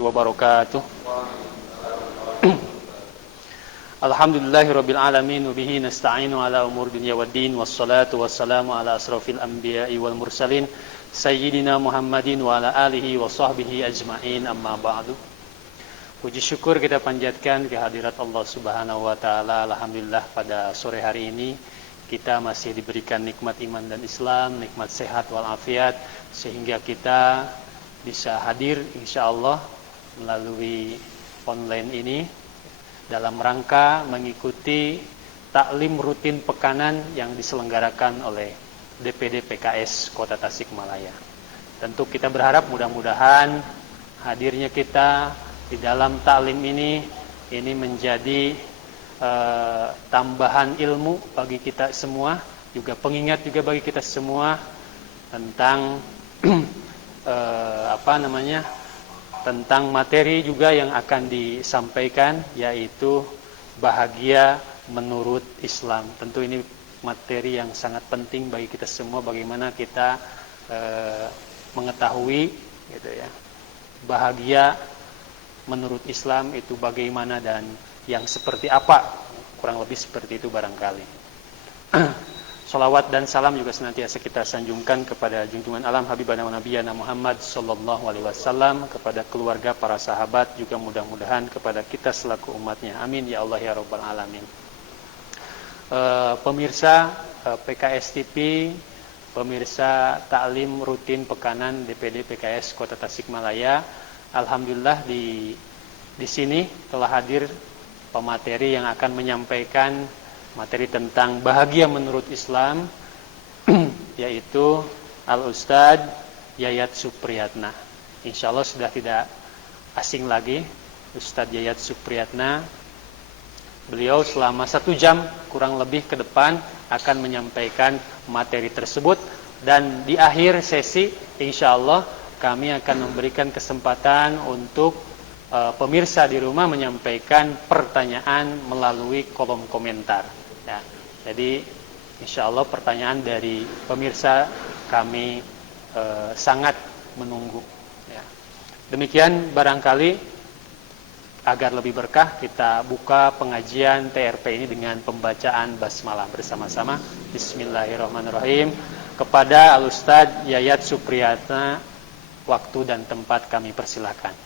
wabarakatuh. Alhamdulillahirabbil alamin wa bihi nasta'inu ala umur dunya waddin wassalatu wassalamu ala asrofil anbiya'i wal mursalin sayyidina Muhammadin wa ala alihi wa sahbihi ajma'in, amma ba'du. Puji syukur kita panjatkan kehadirat Allah Subhanahu wa taala. Alhamdulillah pada sore hari ini kita masih diberikan nikmat iman dan Islam, nikmat sehat walafiat, sehingga kita bisa hadir insyaallah melalui online ini dalam rangka mengikuti taklim rutin pekanan yang diselenggarakan oleh DPD PKS Kota Tasikmalaya. Tentu kita berharap mudah-mudahan hadirnya kita di dalam taklim ini menjadi tambahan ilmu bagi kita semua, juga pengingat juga bagi kita semua tentang tentang materi juga yang akan disampaikan, yaitu bahagia menurut Islam. Tentu ini materi yang sangat penting bagi kita semua, bagaimana kita mengetahui gitu ya, bahagia menurut Islam itu bagaimana dan yang seperti apa, kurang lebih seperti itu barangkali. Salawat dan salam juga senantiasa kita sanjungkan kepada junjungan alam Habibana wa Nabiyana Muhammad sallallahu alaihi wasallam, kepada keluarga, para sahabat, juga mudah-mudahan kepada kita selaku umatnya. Amin ya Allah ya rabbal alamin. Pemirsa PKS TV, pemirsa taklim rutin pekanan DPD PKS Kota Tasikmalaya, alhamdulillah di sini telah hadir pemateri yang akan menyampaikan materi tentang bahagia menurut Islam, yaitu Al-Ustadz Yayat Supriyatna. Insya Allah sudah tidak asing lagi Ustadz Yayat Supriyatna. Beliau selama 1 jam kurang lebih ke depan akan menyampaikan materi tersebut, dan di akhir sesi insya Allah kami akan memberikan kesempatan untuk pemirsa di rumah menyampaikan pertanyaan melalui kolom komentar. Ya, jadi insya Allah pertanyaan dari pemirsa kami sangat menunggu. Ya. Demikian barangkali agar lebih berkah kita buka pengajian TRP ini dengan pembacaan basmalah bersama-sama. Bismillahirrahmanirrahim. Kepada Al-Ustadz Yayat Supriyatna, waktu dan tempat kami persilahkan.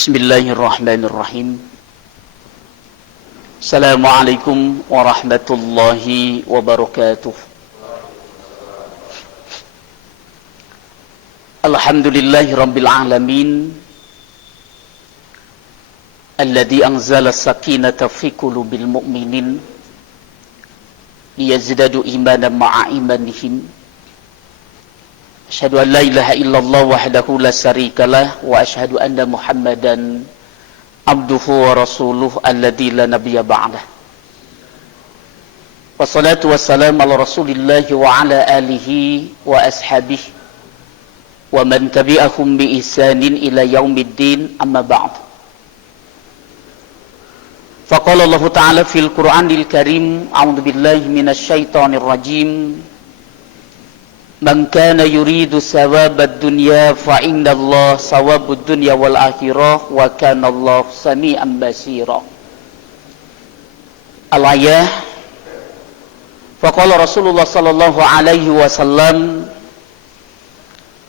Bismillahirrahmanirrahim. Assalamualaikum warahmatullahi wabarakatuh. Alhamdulillahi rabbil alamin, alladhi anzala sakinata fi qulubil mu'minin liyazdadu imanan ma'a imanihim. Asyhadu an la ilaha illallah wahdahu la syarikalah wa asyhadu anna Muhammadan abduhu wa rasuluh alladzi la nabiyya ba'dah. Wassalatu wassalamu ala Rasulillah wa ala alihi wa ashabihi wa man tabi'ahum bi ihsanin ila yaumiddin, amma ba'd. Faqala Allah ta'ala fil Qur'anil Karim, a'udzu billahi minasy syaithanir rajim. Man kana yuridu sawabad dunya fa indallah sawabud dunya wal akhirah wa kana Allah sami'an basira. Al-ayah. Faqala Rasulullah sallallahu alaihi wasallam,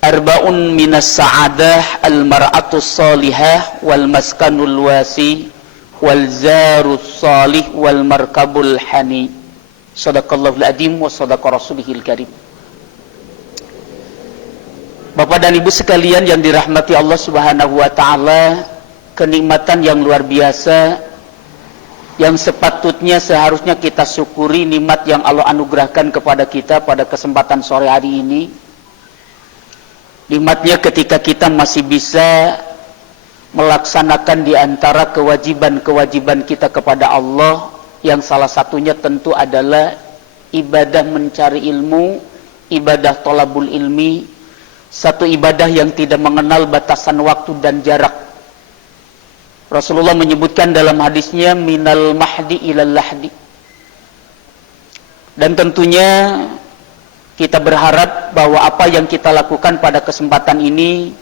arba'un minas sa'adah al-mar'atus salihah wal maskanul wasi wal zarus salih wal markabul hani. Shadaqallahul adzim wa shadaqa rasulihil karim. Bapak dan Ibu sekalian yang dirahmati Allah Subhanahu wa taala, kenikmatan yang luar biasa yang sepatutnya seharusnya kita syukuri, nikmat yang Allah anugerahkan kepada kita pada kesempatan sore hari ini. Nikmatnya ketika kita masih bisa melaksanakan di antara kewajiban-kewajiban kita kepada Allah, yang salah satunya tentu adalah ibadah mencari ilmu, ibadah thalabul ilmi, satu ibadah yang tidak mengenal batasan waktu dan jarak. Rasulullah menyebutkan dalam hadisnya minal mahdi ilal lahdi. Dan tentunya kita berharap bahwa apa yang kita lakukan pada kesempatan ini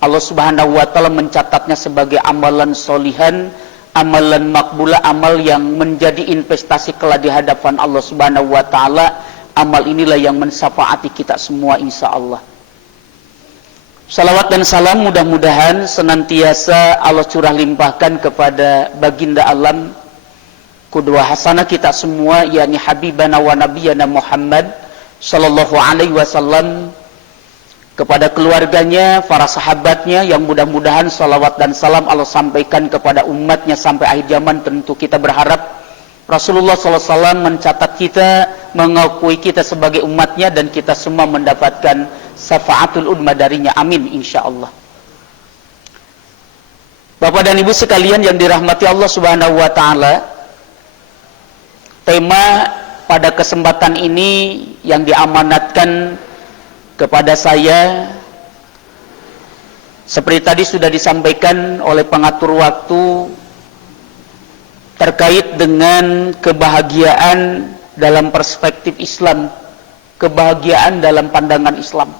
Allah Subhanahu wa taala mencatatnya sebagai amalan solihan, amalan makbulah, amal yang menjadi investasi kelak di hadapan Allah Subhanahu wa taala. Amal inilah yang mensyafaati kita semua insyaallah. Salawat dan salam mudah-mudahan senantiasa Allah curah limpahkan kepada baginda alam, qudwah hasanah kita semua, yakni habibana wa nabiyana Muhammad sallallahu alaihi wasallam, kepada keluarganya, para sahabatnya, yang mudah-mudahan salawat dan salam Allah sampaikan kepada umatnya sampai akhir zaman. Tentu kita berharap Rasulullah SAW mencatat kita, mengakui kita sebagai umatnya, dan kita semua mendapatkan syafaatul udma darinya. Amin insyaallah. Bapak dan Ibu sekalian yang dirahmati Allah Subhanahu wa taala, tema pada kesempatan ini yang diamanatkan kepada saya, seperti tadi sudah disampaikan oleh pengatur waktu, terkait dengan kebahagiaan dalam perspektif Islam, kebahagiaan dalam pandangan Islam.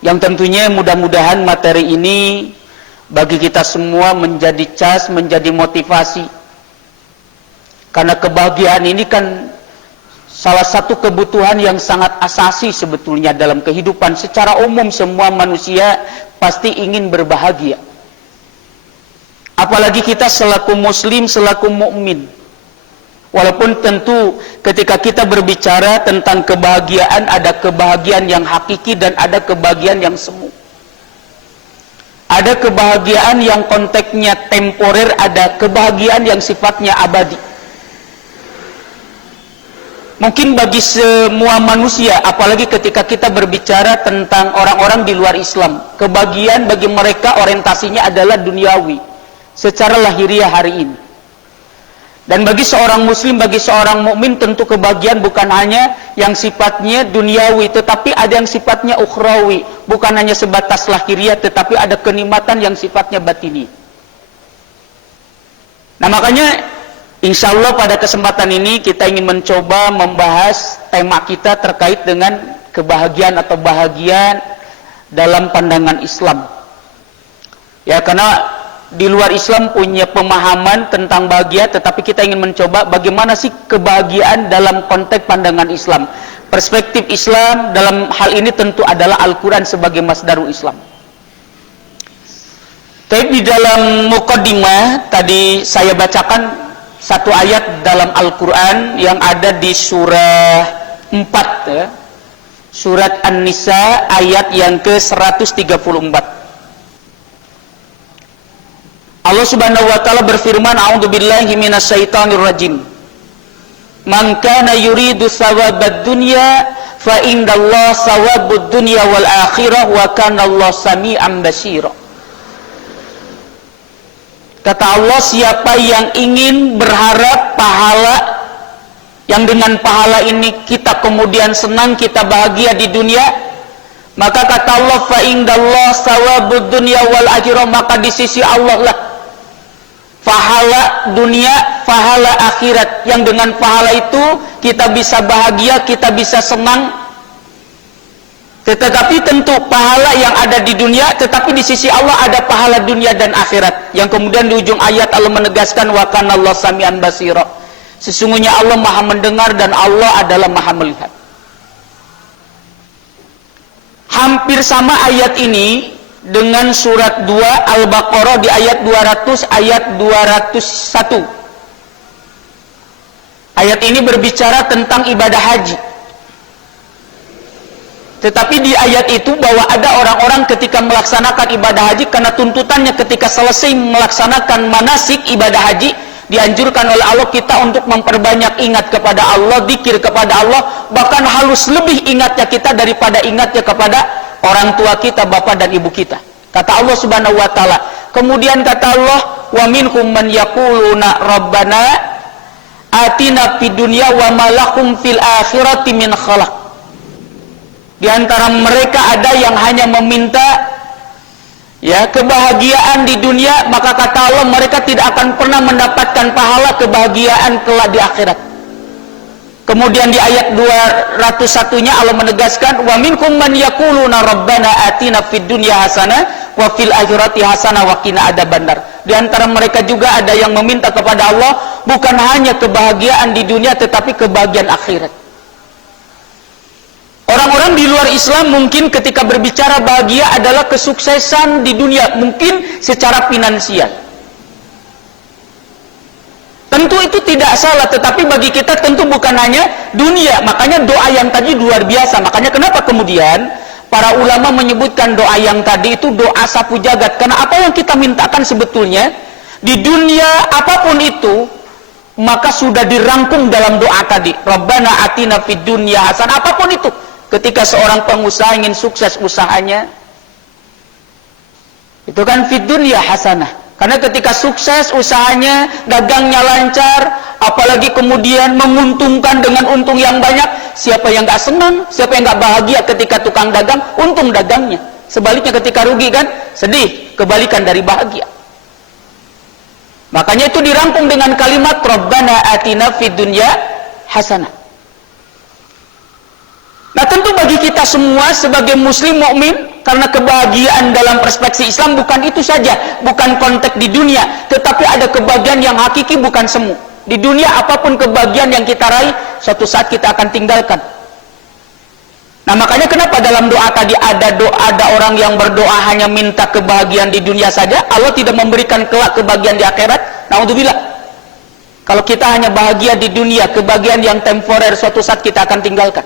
Yang tentunya mudah-mudahan materi ini bagi kita semua menjadi cas, menjadi motivasi. Karena kebahagiaan ini kan salah satu kebutuhan yang sangat asasi sebetulnya dalam kehidupan. Secara umum semua manusia pasti ingin berbahagia. Apalagi kita selaku muslim, selaku mukmin. Walaupun tentu ketika kita berbicara tentang kebahagiaan, ada kebahagiaan yang hakiki dan ada kebahagiaan yang semu. Ada kebahagiaan yang konteksnya temporer, ada kebahagiaan yang sifatnya abadi. Mungkin bagi semua manusia, apalagi ketika kita berbicara tentang orang-orang di luar Islam, kebahagiaan bagi mereka orientasinya adalah duniawi, secara lahiriah hari ini. Dan bagi seorang muslim, bagi seorang mukmin, tentu kebahagiaan bukan hanya yang sifatnya duniawi, tetapi ada yang sifatnya ukhrawi, bukan hanya sebatas lahiriah, tetapi ada kenikmatan yang sifatnya batini. Nah makanya insyaallah pada kesempatan ini kita ingin mencoba membahas tema kita terkait dengan kebahagiaan atau bahagia dalam pandangan Islam. Ya, karena di luar Islam punya pemahaman tentang bahagia, tetapi kita ingin mencoba bagaimana sih kebahagiaan dalam konteks pandangan Islam. Perspektif Islam dalam hal ini tentu adalah Al-Quran sebagai masdarul Islam. Tapi di dalam muqaddimah tadi saya bacakan satu ayat dalam Al-Quran yang ada di surah 4 ya. Surat An-Nisa ayat yang ke-134. Allah Subhanahu wa taala berfirman, a'udzubillahi minasyaitonir rajim. Man kana yuridu thawabad dunya fa indallahi thawabud dunya wal akhirah wa kana Allah sami'an basira. Kata Allah, siapa yang ingin berharap pahala, yang dengan pahala ini kita kemudian senang, kita bahagia di dunia, maka kata Allah, fa indallahi thawabud dunya wal akhirah, maka di sisi Allah lah pahala dunia, pahala akhirat, yang dengan pahala itu kita bisa bahagia, kita bisa senang. Tetapi tentu pahala yang ada di dunia, tetapi di sisi Allah ada pahala dunia dan akhirat. Yang kemudian di ujung ayat Allah menegaskan, wa kana Allah sami'an basira. Sesungguhnya Allah Maha mendengar dan Allah adalah Maha melihat. Hampir sama ayat ini dengan surat 2 Al-Baqarah di ayat 200, ayat 201. Ayat ini berbicara tentang ibadah haji. Tetapi di ayat itu bahwa ada orang-orang ketika melaksanakan ibadah haji, karena tuntutannya ketika selesai melaksanakan manasik ibadah haji, dianjurkan oleh Allah kita untuk memperbanyak ingat kepada Allah, zikir kepada Allah, bahkan harus lebih ingatnya kita daripada ingatnya kepada orang tua kita, bapak dan ibu kita. Kata Allah Subhanahu wa taala. Kemudian kata Allah, wa minhum man yaquluna rabbana atina fid dunya wa ma lahum fil akhirati min khalaq. Di antara mereka ada yang hanya meminta kebahagiaan di dunia, maka kata Allah mereka tidak akan pernah mendapatkan pahala kebahagiaan kelak di akhirat. Kemudian di ayat 201-nya Allah menegaskan, wa minkum man yaquluna rabbana atina fid dunya hasanah wa fil akhirati hasanah wa qina adzabannar. Di antara mereka juga ada yang meminta kepada Allah bukan hanya kebahagiaan di dunia tetapi kebahagiaan akhirat. Orang-orang di luar Islam mungkin ketika berbicara bahagia adalah kesuksesan di dunia, mungkin secara finansial. Tentu itu tidak salah, tetapi bagi kita tentu bukan hanya dunia. Makanya doa yang tadi luar biasa. Makanya kenapa kemudian para ulama menyebutkan doa yang tadi itu doa sapu jagat. Karena apa yang kita mintakan sebetulnya di dunia apapun itu, maka sudah dirangkum dalam doa tadi. Rabbana atina fid dunya hasanah. Apapun itu. Ketika seorang pengusaha ingin sukses usahanya, itu kan fid dunya hasanah. Karena ketika sukses usahanya, dagangnya lancar, apalagi kemudian menguntungkan dengan untung yang banyak, siapa yang gak senang, siapa yang gak bahagia ketika tukang dagang, untung dagangnya. Sebaliknya ketika rugi kan, sedih, kebalikan dari bahagia. Makanya itu dirangkum dengan kalimat Rabbana atina fid dunya hasanah. Nah tentu bagi kita semua sebagai muslim mukmin, karena kebahagiaan dalam perspektif Islam bukan itu saja, bukan konteks di dunia, tetapi ada kebahagiaan yang hakiki, bukan semu. Di dunia apapun kebahagiaan yang kita raih, suatu saat kita akan tinggalkan. Nah makanya kenapa dalam doa tadi ada orang yang berdoa hanya minta kebahagiaan di dunia saja, Allah tidak memberikan kelak kebahagiaan di akhirat. Naudzubillah. Kalau kita hanya bahagia di dunia, kebahagiaan yang temporer suatu saat kita akan tinggalkan.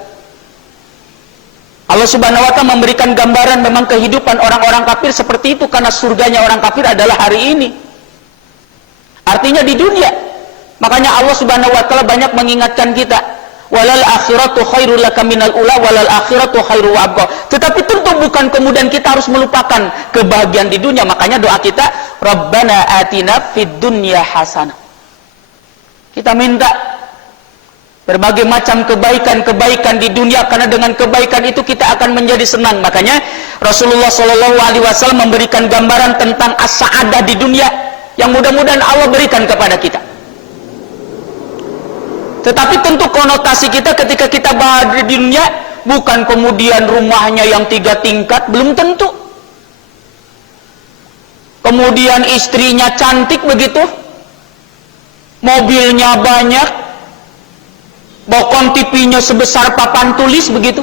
Allah Subhanahu wa ta'ala memberikan gambaran memang kehidupan orang-orang kafir seperti itu, karena surganya orang kafir adalah hari ini. Artinya di dunia. Makanya Allah Subhanahu wa ta'ala banyak mengingatkan kita, walal akhiratu khairul laka minal ula walal akhiratu khairu wa abqa. Tetapi tentu bukan kemudian kita harus melupakan kebahagiaan di dunia. Makanya doa kita, Rabbana atina fid dunya hasanah. Kita minta berbagai macam kebaikan-kebaikan di dunia, karena dengan kebaikan itu kita akan menjadi senang. Makanya Rasulullah SAW memberikan gambaran tentang as-sa'adah di dunia yang mudah-mudahan Allah berikan kepada kita. Tetapi tentu konotasi kita ketika kita bahagia di dunia bukan kemudian rumahnya yang 3 tingkat, belum tentu. Kemudian istrinya cantik begitu, mobilnya banyak, bokong TV-nya sebesar papan tulis begitu,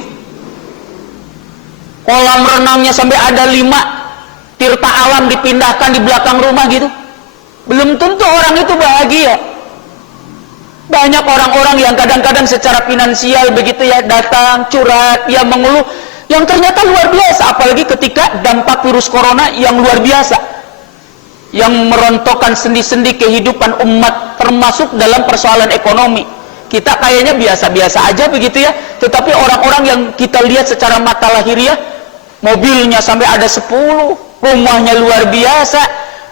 kolam renangnya sampai ada 5 tirta alam dipindahkan di belakang rumah gitu. Belum tentu orang itu bahagia. Banyak orang-orang yang kadang-kadang secara finansial begitu ya, datang curhat, ya mengeluh, yang ternyata luar biasa, apalagi ketika dampak virus corona yang luar biasa, yang merontokkan sendi-sendi kehidupan umat, termasuk dalam persoalan ekonomi. Kita kayaknya biasa-biasa aja begitu ya, tetapi orang-orang yang kita lihat secara mata lahiriah, mobilnya sampai ada 10, rumahnya luar biasa,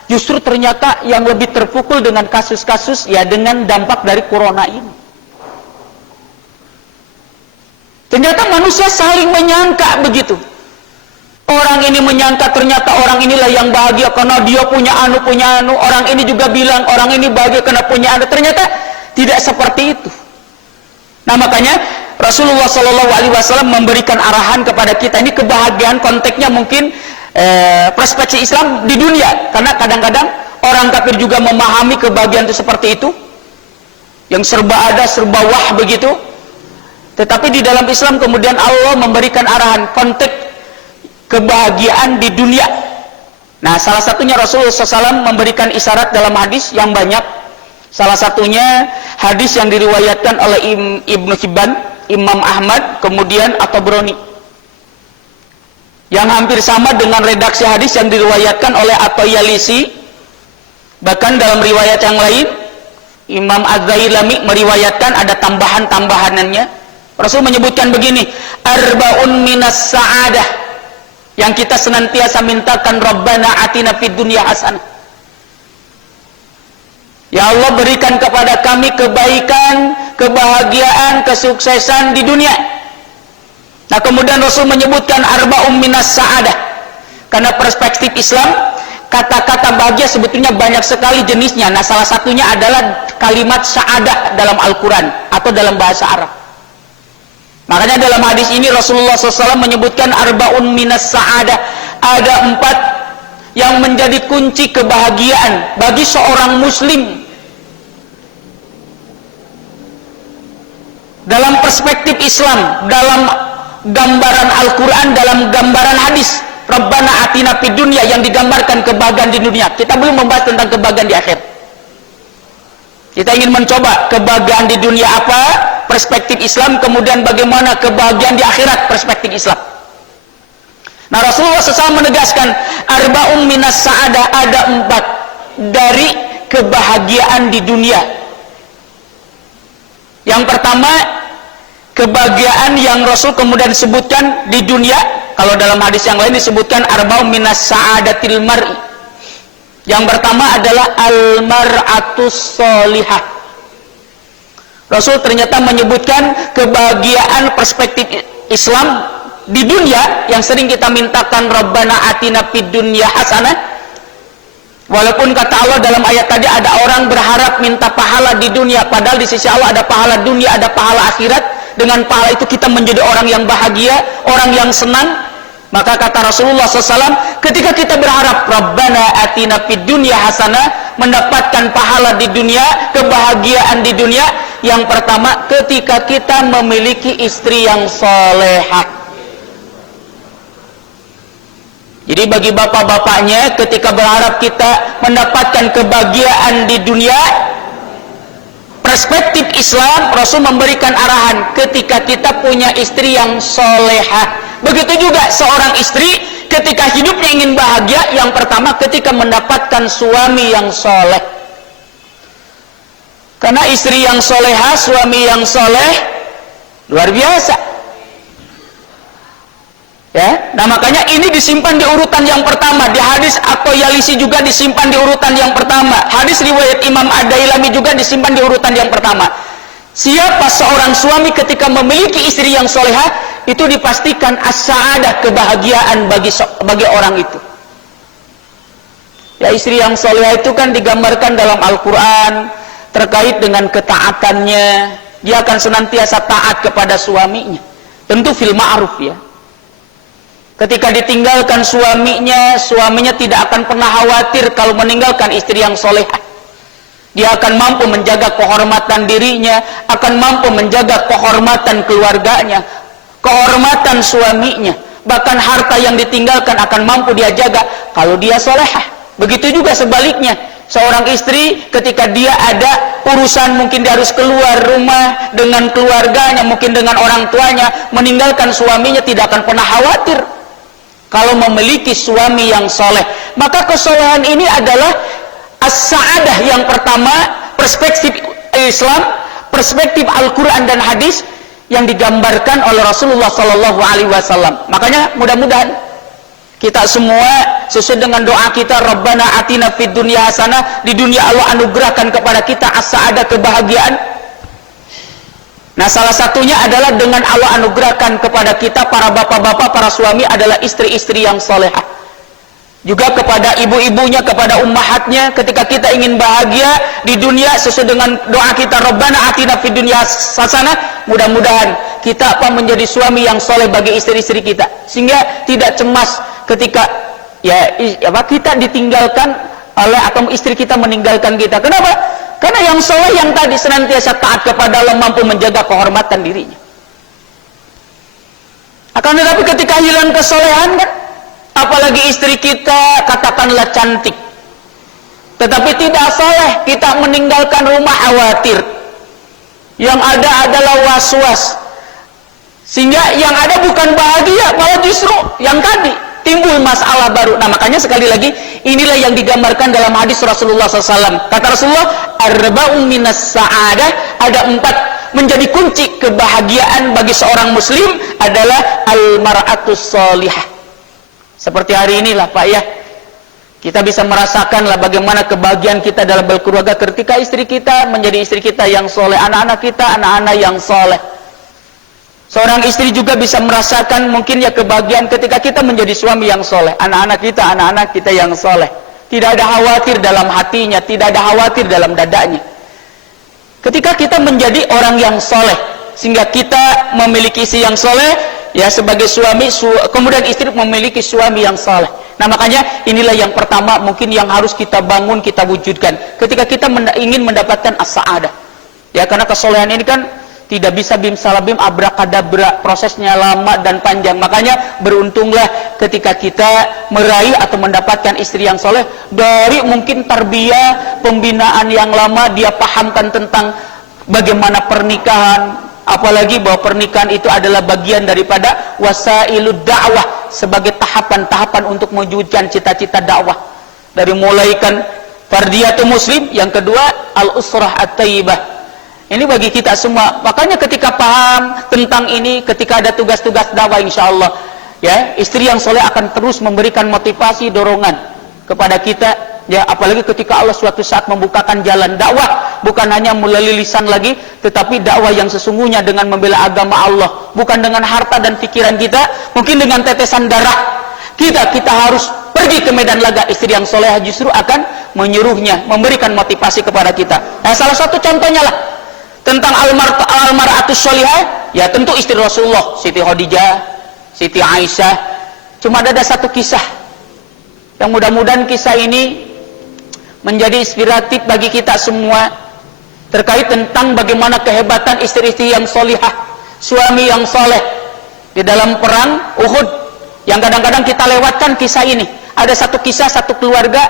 justru ternyata yang lebih terpukul dengan kasus-kasus ya dengan dampak dari corona ini. Ternyata manusia saling menyangka begitu. Orang ini menyangka ternyata orang inilah yang bahagia karena dia punya anu. Orang ini juga bilang orang ini bahagia karena punya anu. Ternyata tidak seperti itu. Nah makanya Rasulullah SAW memberikan arahan kepada kita. Ini kebahagiaan konteksnya mungkin perspektif Islam di dunia, karena kadang-kadang orang kafir juga memahami kebahagiaan itu seperti itu, yang serba ada, serba wah begitu. Tetapi di dalam Islam kemudian Allah memberikan arahan konteks kebahagiaan di dunia. Nah salah satunya Rasulullah SAW memberikan isyarat dalam hadis yang banyak. Salah satunya hadis yang diriwayatkan oleh Ibnu Hibban, Imam Ahmad, kemudian At-Tabrani, yang hampir sama dengan redaksi hadis yang diriwayatkan oleh At-Tayalisi. Bahkan dalam riwayat yang lain Imam Az-Zailami meriwayatkan ada tambahan-tambahanannya. Rasul menyebutkan begini, arba'un minas sa'adah, yang kita senantiasa mintakan, Rabbana atina fid dunya hasanah. Ya Allah, berikan kepada kami kebaikan, kebahagiaan, kesuksesan di dunia. Nah, kemudian Rasul menyebutkan arba'um minas sa'adah. Karena perspektif Islam, kata-kata bahagia sebetulnya banyak sekali jenisnya. Nah, salah satunya adalah kalimat sa'adah dalam Al-Quran atau dalam bahasa Arab. Makanya dalam hadis ini Rasulullah SAW menyebutkan arba'un minas sa'adah. Ada 4 yang menjadi kunci kebahagiaan bagi seorang muslim. Dalam perspektif Islam, dalam gambaran Al-Quran, dalam gambaran hadis, Rabbana atina fid dunya, yang digambarkan kebahagiaan di dunia. Kita belum membahas tentang kebahagiaan di akhir. Kita ingin mencoba kebahagiaan di dunia apa, perspektif Islam, kemudian bagaimana kebahagiaan di akhirat, perspektif Islam. Nah, Rasulullah SAW menegaskan arba'um minas sa'adah, ada 4 dari kebahagiaan di dunia. Yang pertama, kebahagiaan yang Rasul kemudian sebutkan di dunia, kalau dalam hadis yang lain disebutkan arba'um minas sa'adatil mar'i. Yang pertama adalah al-mar'atus sholihah. Rasul ternyata menyebutkan kebahagiaan perspektif Islam di dunia yang sering kita mintakan, Rabbana atina fid dunya hasanah. Walaupun kata Allah dalam ayat tadi ada orang berharap minta pahala di dunia, padahal di sisi Allah ada pahala dunia, ada pahala akhirat. Dengan pahala itu kita menjadi orang yang bahagia, orang yang senang. Maka kata Rasulullah SAW, ketika kita berharap Rabbana atina fid dunya hasanah, mendapatkan pahala di dunia, kebahagiaan di dunia, yang pertama ketika kita memiliki istri yang solehah. Jadi bagi bapak-bapaknya, ketika berharap kita mendapatkan kebahagiaan di dunia, perspektif Islam, Rasul memberikan arahan ketika kita punya istri yang solehah. Begitu juga seorang istri ketika hidupnya ingin bahagia, yang pertama ketika mendapatkan suami yang soleh. Karena istri yang solehah, suami yang soleh, luar biasa. Ya, nah makanya ini disimpan di urutan yang pertama. Di hadis At-Tayalisi juga disimpan di urutan yang pertama. Hadis riwayat Imam Ad-Dailami juga disimpan di urutan yang pertama. Siapa seorang suami ketika memiliki istri yang solehah, itu dipastikan as-sa'adah, kebahagiaan bagi orang itu. Ya, istri yang solehah itu kan digambarkan dalam Al-Quran terkait dengan ketaatannya. Dia akan senantiasa taat kepada suaminya. Tentu fil ma'ruf ya. Ketika ditinggalkan suaminya tidak akan pernah khawatir kalau meninggalkan istri yang solehah. Dia akan mampu menjaga kehormatan dirinya, akan mampu menjaga kehormatan keluarganya, kehormatan suaminya. Bahkan harta yang ditinggalkan akan mampu dia jaga kalau dia solehah. Begitu juga sebaliknya. Seorang istri ketika dia ada urusan, mungkin dia harus keluar rumah dengan keluarganya, mungkin dengan orang tuanya, meninggalkan suaminya tidak akan pernah khawatir kalau memiliki suami yang soleh. Maka kesolehan ini adalah as-sa'adah yang pertama, perspektif Islam, perspektif Al-Quran dan hadis yang digambarkan oleh Rasulullah SAW. Makanya mudah-mudahan kita semua sesuai dengan doa kita, Rabbana atina fid dunya hasanah, di dunia Allah anugerahkan kepada kita as-sa'adah, kebahagiaan. Nah, salah satunya adalah dengan Allah anugerahkan kepada kita, para bapak-bapak, para suami, adalah istri-istri yang solehah. Juga kepada ibu-ibunya, kepada ummahatnya, ketika kita ingin bahagia di dunia sesuai dengan doa kita, Rabbana atina fid dunya hasanah, mudah-mudahan kita menjadi suami yang soleh bagi istri-istri kita, sehingga tidak cemas ketika kita ditinggalkan oleh, atau istri kita meninggalkan kita. Kenapa? Karena yang soleh yang tadi senantiasa taat kepada Allah, mampu menjaga kehormatan dirinya. Akan tetapi ketika hilang kesolehan kan, apalagi istri kita katakanlah cantik, tetapi tidak soleh, kita meninggalkan rumah khawatir. Yang ada adalah was-was. Sehingga yang ada bukan bahagia, malah justru yang tadi timbul masalah baru. Nah, makanya sekali lagi, inilah yang digambarkan dalam hadis Rasulullah SAW. Kata Rasulullah, arba'un minas sa'adah, ada 4 menjadi kunci kebahagiaan bagi seorang muslim adalah al-mar'atus sholihah. Seperti hari inilah Pak ya, kita bisa merasakanlah bagaimana kebahagiaan kita dalam berkeluarga ketika istri kita menjadi istri kita yang soleh, anak-anak kita anak-anak yang soleh. Seorang istri juga bisa merasakan mungkin ya kebahagiaan ketika kita menjadi suami yang soleh, anak-anak kita yang soleh. Tidak ada khawatir dalam hatinya, tidak ada khawatir dalam dadanya. Ketika kita menjadi orang yang soleh, sehingga kita memiliki istri yang soleh, ya sebagai suami, kemudian istri memiliki suami yang soleh. Nah makanya inilah yang pertama mungkin yang harus kita bangun, kita wujudkan ketika kita ingin mendapatkan as-sa'adah. Ya karena kesolehan ini kan tidak bisa bim salabim abrakadabra, prosesnya lama dan panjang. Makanya beruntunglah ketika kita meraih atau mendapatkan istri yang soleh dari mungkin tarbiyah, pembinaan yang lama, dia pahamkan tentang bagaimana pernikahan. Apalagi bahwa pernikahan itu adalah bagian daripada wasailud dakwah, sebagai tahapan-tahapan untuk mewujudkan cita-cita dakwah. Dari mulai kan fardiyatu muslim, yang kedua al-usrah at-tayyibah. Ini bagi kita semua. Makanya ketika paham tentang ini, ketika ada tugas-tugas dakwah insyaallah, ya, istri yang soleh akan terus memberikan motivasi, dorongan kepada kita. Ya, apalagi ketika Allah suatu saat membukakan jalan dakwah, bukan hanya melalui lisan lagi, tetapi dakwah yang sesungguhnya dengan membela agama Allah, bukan dengan harta dan pikiran kita, mungkin dengan tetesan darah kita harus pergi ke medan laga. Istri yang soleh justru akan menyuruhnya, memberikan motivasi kepada kita. Nah, salah satu contohnya lah tentang almar'atus sholihah, ya tentu istri Rasulullah, Siti Khadijah, Siti Aisyah. Cuma ada satu kisah yang mudah-mudahan kisah ini menjadi inspiratif bagi kita semua terkait tentang bagaimana kehebatan istri-istri yang solihah, suami yang soleh di dalam perang Uhud, yang kadang-kadang kita lewatkan kisah ini. Ada satu kisah, satu keluarga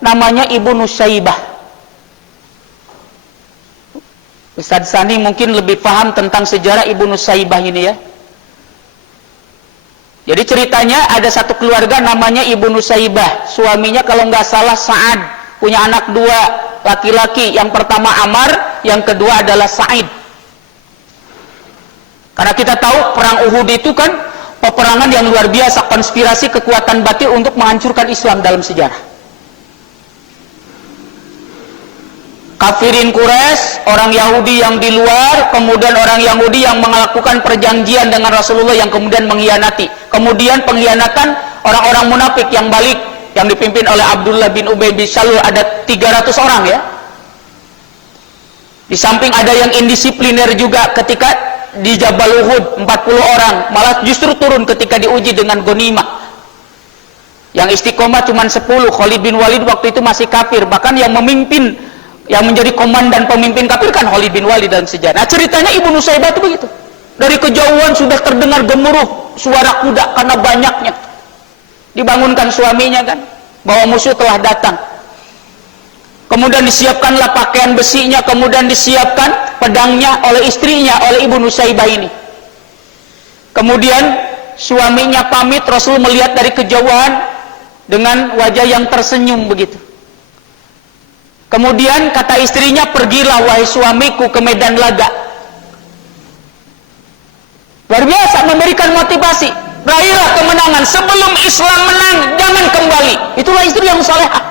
namanya Ibu Nusaibah. Ustaz Sani mungkin lebih paham tentang sejarah Ibu Nusaibah ini ya. Jadi ceritanya ada satu keluarga namanya Ibu Nusaibah, suaminya kalau nggak salah Sa'ad, punya anak dua laki-laki, yang pertama Ammar, yang kedua adalah Sa'id. Karena kita tahu perang Uhud itu kan peperangan yang luar biasa, konspirasi kekuatan batil untuk menghancurkan Islam dalam sejarah. Kafirin Quraisy, orang Yahudi yang di luar, kemudian orang Yahudi yang melakukan perjanjian dengan Rasulullah yang kemudian mengkhianati. Kemudian pengkhianatan orang-orang munafik yang balik, yang dipimpin oleh Abdullah bin Ubay bin Salul, ada 300 orang ya. Di samping ada yang indisipliner juga ketika di Jabal Uhud, 40 orang, malah justru turun ketika diuji dengan ghanimah. Yang istiqomah cuma 10, Khalid bin Walid waktu itu masih kafir, bahkan yang memimpin, yang menjadi komandan pemimpin kafir kan Khalid bin Walid dalam sejarah. Nah ceritanya Ibu Nusaibah itu begitu. Dari kejauhan sudah terdengar gemuruh suara kuda karena banyaknya. Dibangunkan suaminya kan, bahwa musuh telah datang. Kemudian disiapkanlah pakaian besinya, kemudian disiapkan pedangnya oleh istrinya, oleh Ibu Nusaibah ini. Kemudian suaminya pamit, Rasul melihat dari kejauhan dengan wajah yang tersenyum begitu. Kemudian kata istrinya, pergilah wahai suamiku ke medan laga. Luar biasa memberikan motivasi. Raihlah kemenangan, sebelum Islam menang jangan kembali. Itulah istri yang salehah.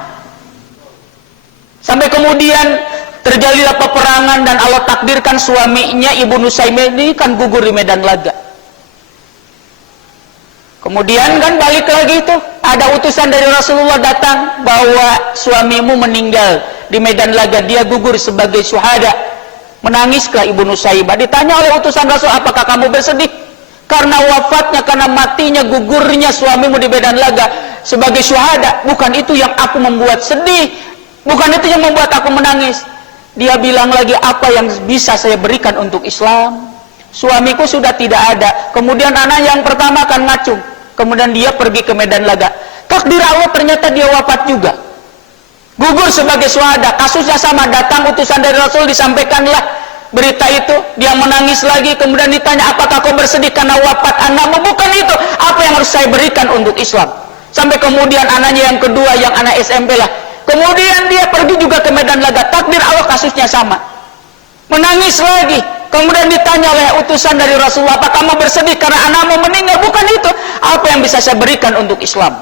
Sampai kemudian terjadilah peperangan dan Allah takdirkan suaminya Ibu Nusaibah ini kan gugur di medan laga. Kemudian kan balik lagi itu, ada utusan dari Rasulullah datang bahwa suamimu meninggal di medan laga, dia gugur sebagai syuhada. Menangislah Ibu Nusaibah. Ditanya oleh utusan Rasul, apakah kamu bersedih karena wafatnya, karena matinya, gugurnya suamimu di medan laga sebagai syuhada? Bukan itu yang aku membuat sedih, bukan itu yang membuat aku menangis. Dia bilang lagi, apa yang bisa saya berikan untuk Islam? Suamiku sudah tidak ada, kemudian anak yang pertama akan ngacung, kemudian dia pergi ke medan laga. Takdir Allah ternyata dia wafat juga, gugur sebagai syuhada. Kasusnya sama, datang utusan dari Rasul, disampaikanlah berita itu, dia menangis lagi, kemudian ditanya, apakah kau bersedih karena wafat anakmu? Bukan itu, apa yang harus saya berikan untuk Islam? Sampai kemudian anaknya yang kedua, yang anak SMP lah, kemudian dia pergi juga ke medan laga. Takdir Allah kasusnya sama, menangis lagi, Kemudian ditanya oleh utusan dari Rasulullah, apa kamu bersedih karena anakmu meninggal? Bukan itu. Apa yang bisa saya berikan untuk Islam?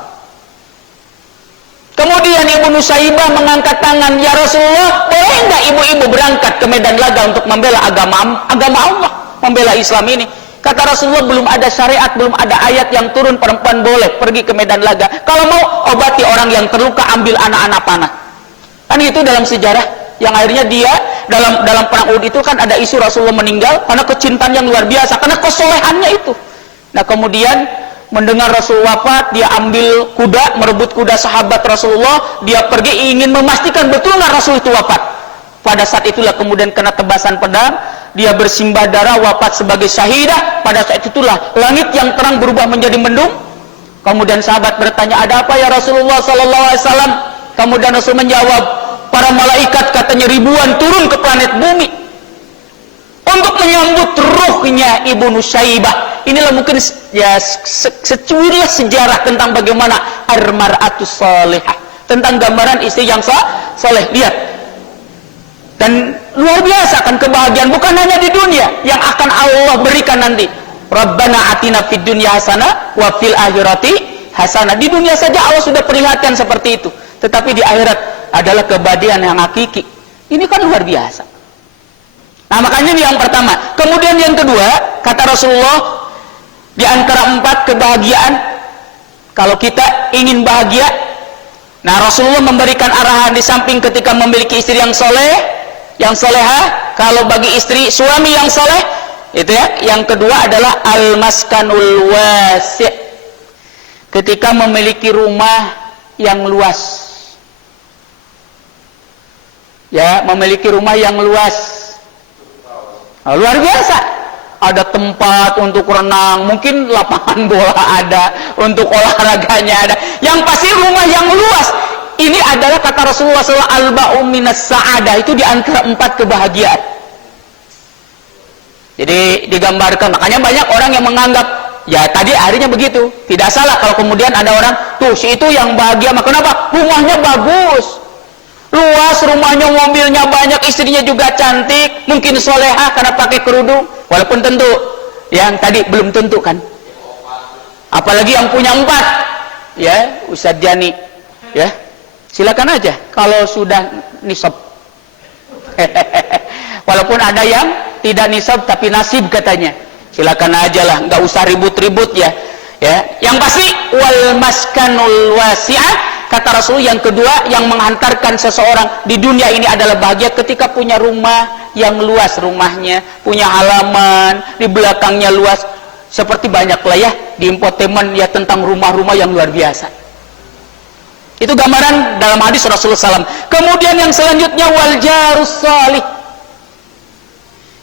Kemudian Ibu Nusaibah mengangkat tangan, ya Rasulullah, boleh enggak ibu-ibu berangkat ke medan laga untuk membela agama Allah, membela Islam ini? Kata Rasulullah, belum ada syariat, belum ada ayat yang turun perempuan boleh pergi ke medan laga. Kalau mau obati orang yang terluka, ambil anak-anak panah. Kan itu dalam sejarah yang akhirnya dia dalam perang Uhud itu kan ada isu Rasulullah meninggal karena kecintaan yang luar biasa, karena kesolehannya itu. Nah kemudian mendengar Rasul wafat, dia ambil kuda, merebut kuda sahabat Rasulullah, dia pergi ingin memastikan betul nggak Rasul itu wafat. Pada saat itulah kemudian kena tebasan pedang, dia bersimbah darah, wafat sebagai syahidah. Pada saat itulah langit yang terang berubah menjadi mendung. Kemudian sahabat bertanya, ada apa ya Rasulullah sallallahu alaihi wasallam? Kemudian Rasul menjawab, para malaikat katanya ribuan turun ke planet bumi untuk menyambut ruhnya Ibu Nusaibah. Inilah mungkin ya secuil sejarah tentang bagaimana al-mar'atus salihah, tentang gambaran istri yang soleh. Lihat, dan luar biasa kan kebahagiaan, bukan hanya di dunia yang akan Allah berikan nanti. Rabbana atina fid dunya hasanah wa fil akhirati hasanah. Di dunia saja Allah sudah perlihatkan seperti itu, tetapi di akhirat adalah kebahagiaan yang hakiki. Ini kan luar biasa. Nah makanya ini yang pertama. Kemudian yang kedua, kata Rasulullah, di antara 4 kebahagiaan, kalau kita ingin bahagia, nah Rasulullah memberikan arahan di samping ketika memiliki istri yang soleh, yang soleha, kalau bagi istri suami yang soleh, itu ya. Yang kedua adalah al-maskanul wasi', ketika memiliki rumah yang luas. Ya, memiliki rumah yang luas. Nah, luar biasa. Ada tempat untuk renang, mungkin lapangan bola ada, untuk olahraganya ada. Yang pasti rumah yang luas. Ini adalah kata Rasulullah SAW, al-ba'u minas sa'adah, itu di antara 4 kebahagiaan. Jadi digambarkan, makanya banyak orang yang menganggap, ya tadi akhirnya begitu. Tidak salah kalau kemudian ada orang, tuh si itu yang bahagia, maka kenapa? Rumahnya bagus. Luas rumahnya, mobilnya banyak, istrinya juga cantik, mungkin solehah karena pakai kerudung, walaupun tentu yang tadi belum tentu kan. Apalagi yang punya 4, ya Ustadz Jani, ya silakan aja kalau sudah nisab. Walaupun ada yang tidak nisab tapi nasib katanya, silakan aja lah, nggak usah ribut-ribut ya. Ya, yang pasti wal maskanul wasi'ah. Kata Rasul yang kedua yang menghantarkan seseorang di dunia ini adalah bahagia ketika punya rumah yang luas, rumahnya punya halaman, di belakangnya luas, seperti banyaklah ya di infotainment ya tentang rumah-rumah yang luar biasa. Itu gambaran dalam hadis Rasulullah SAW. Kemudian yang selanjutnya wal jarus salih,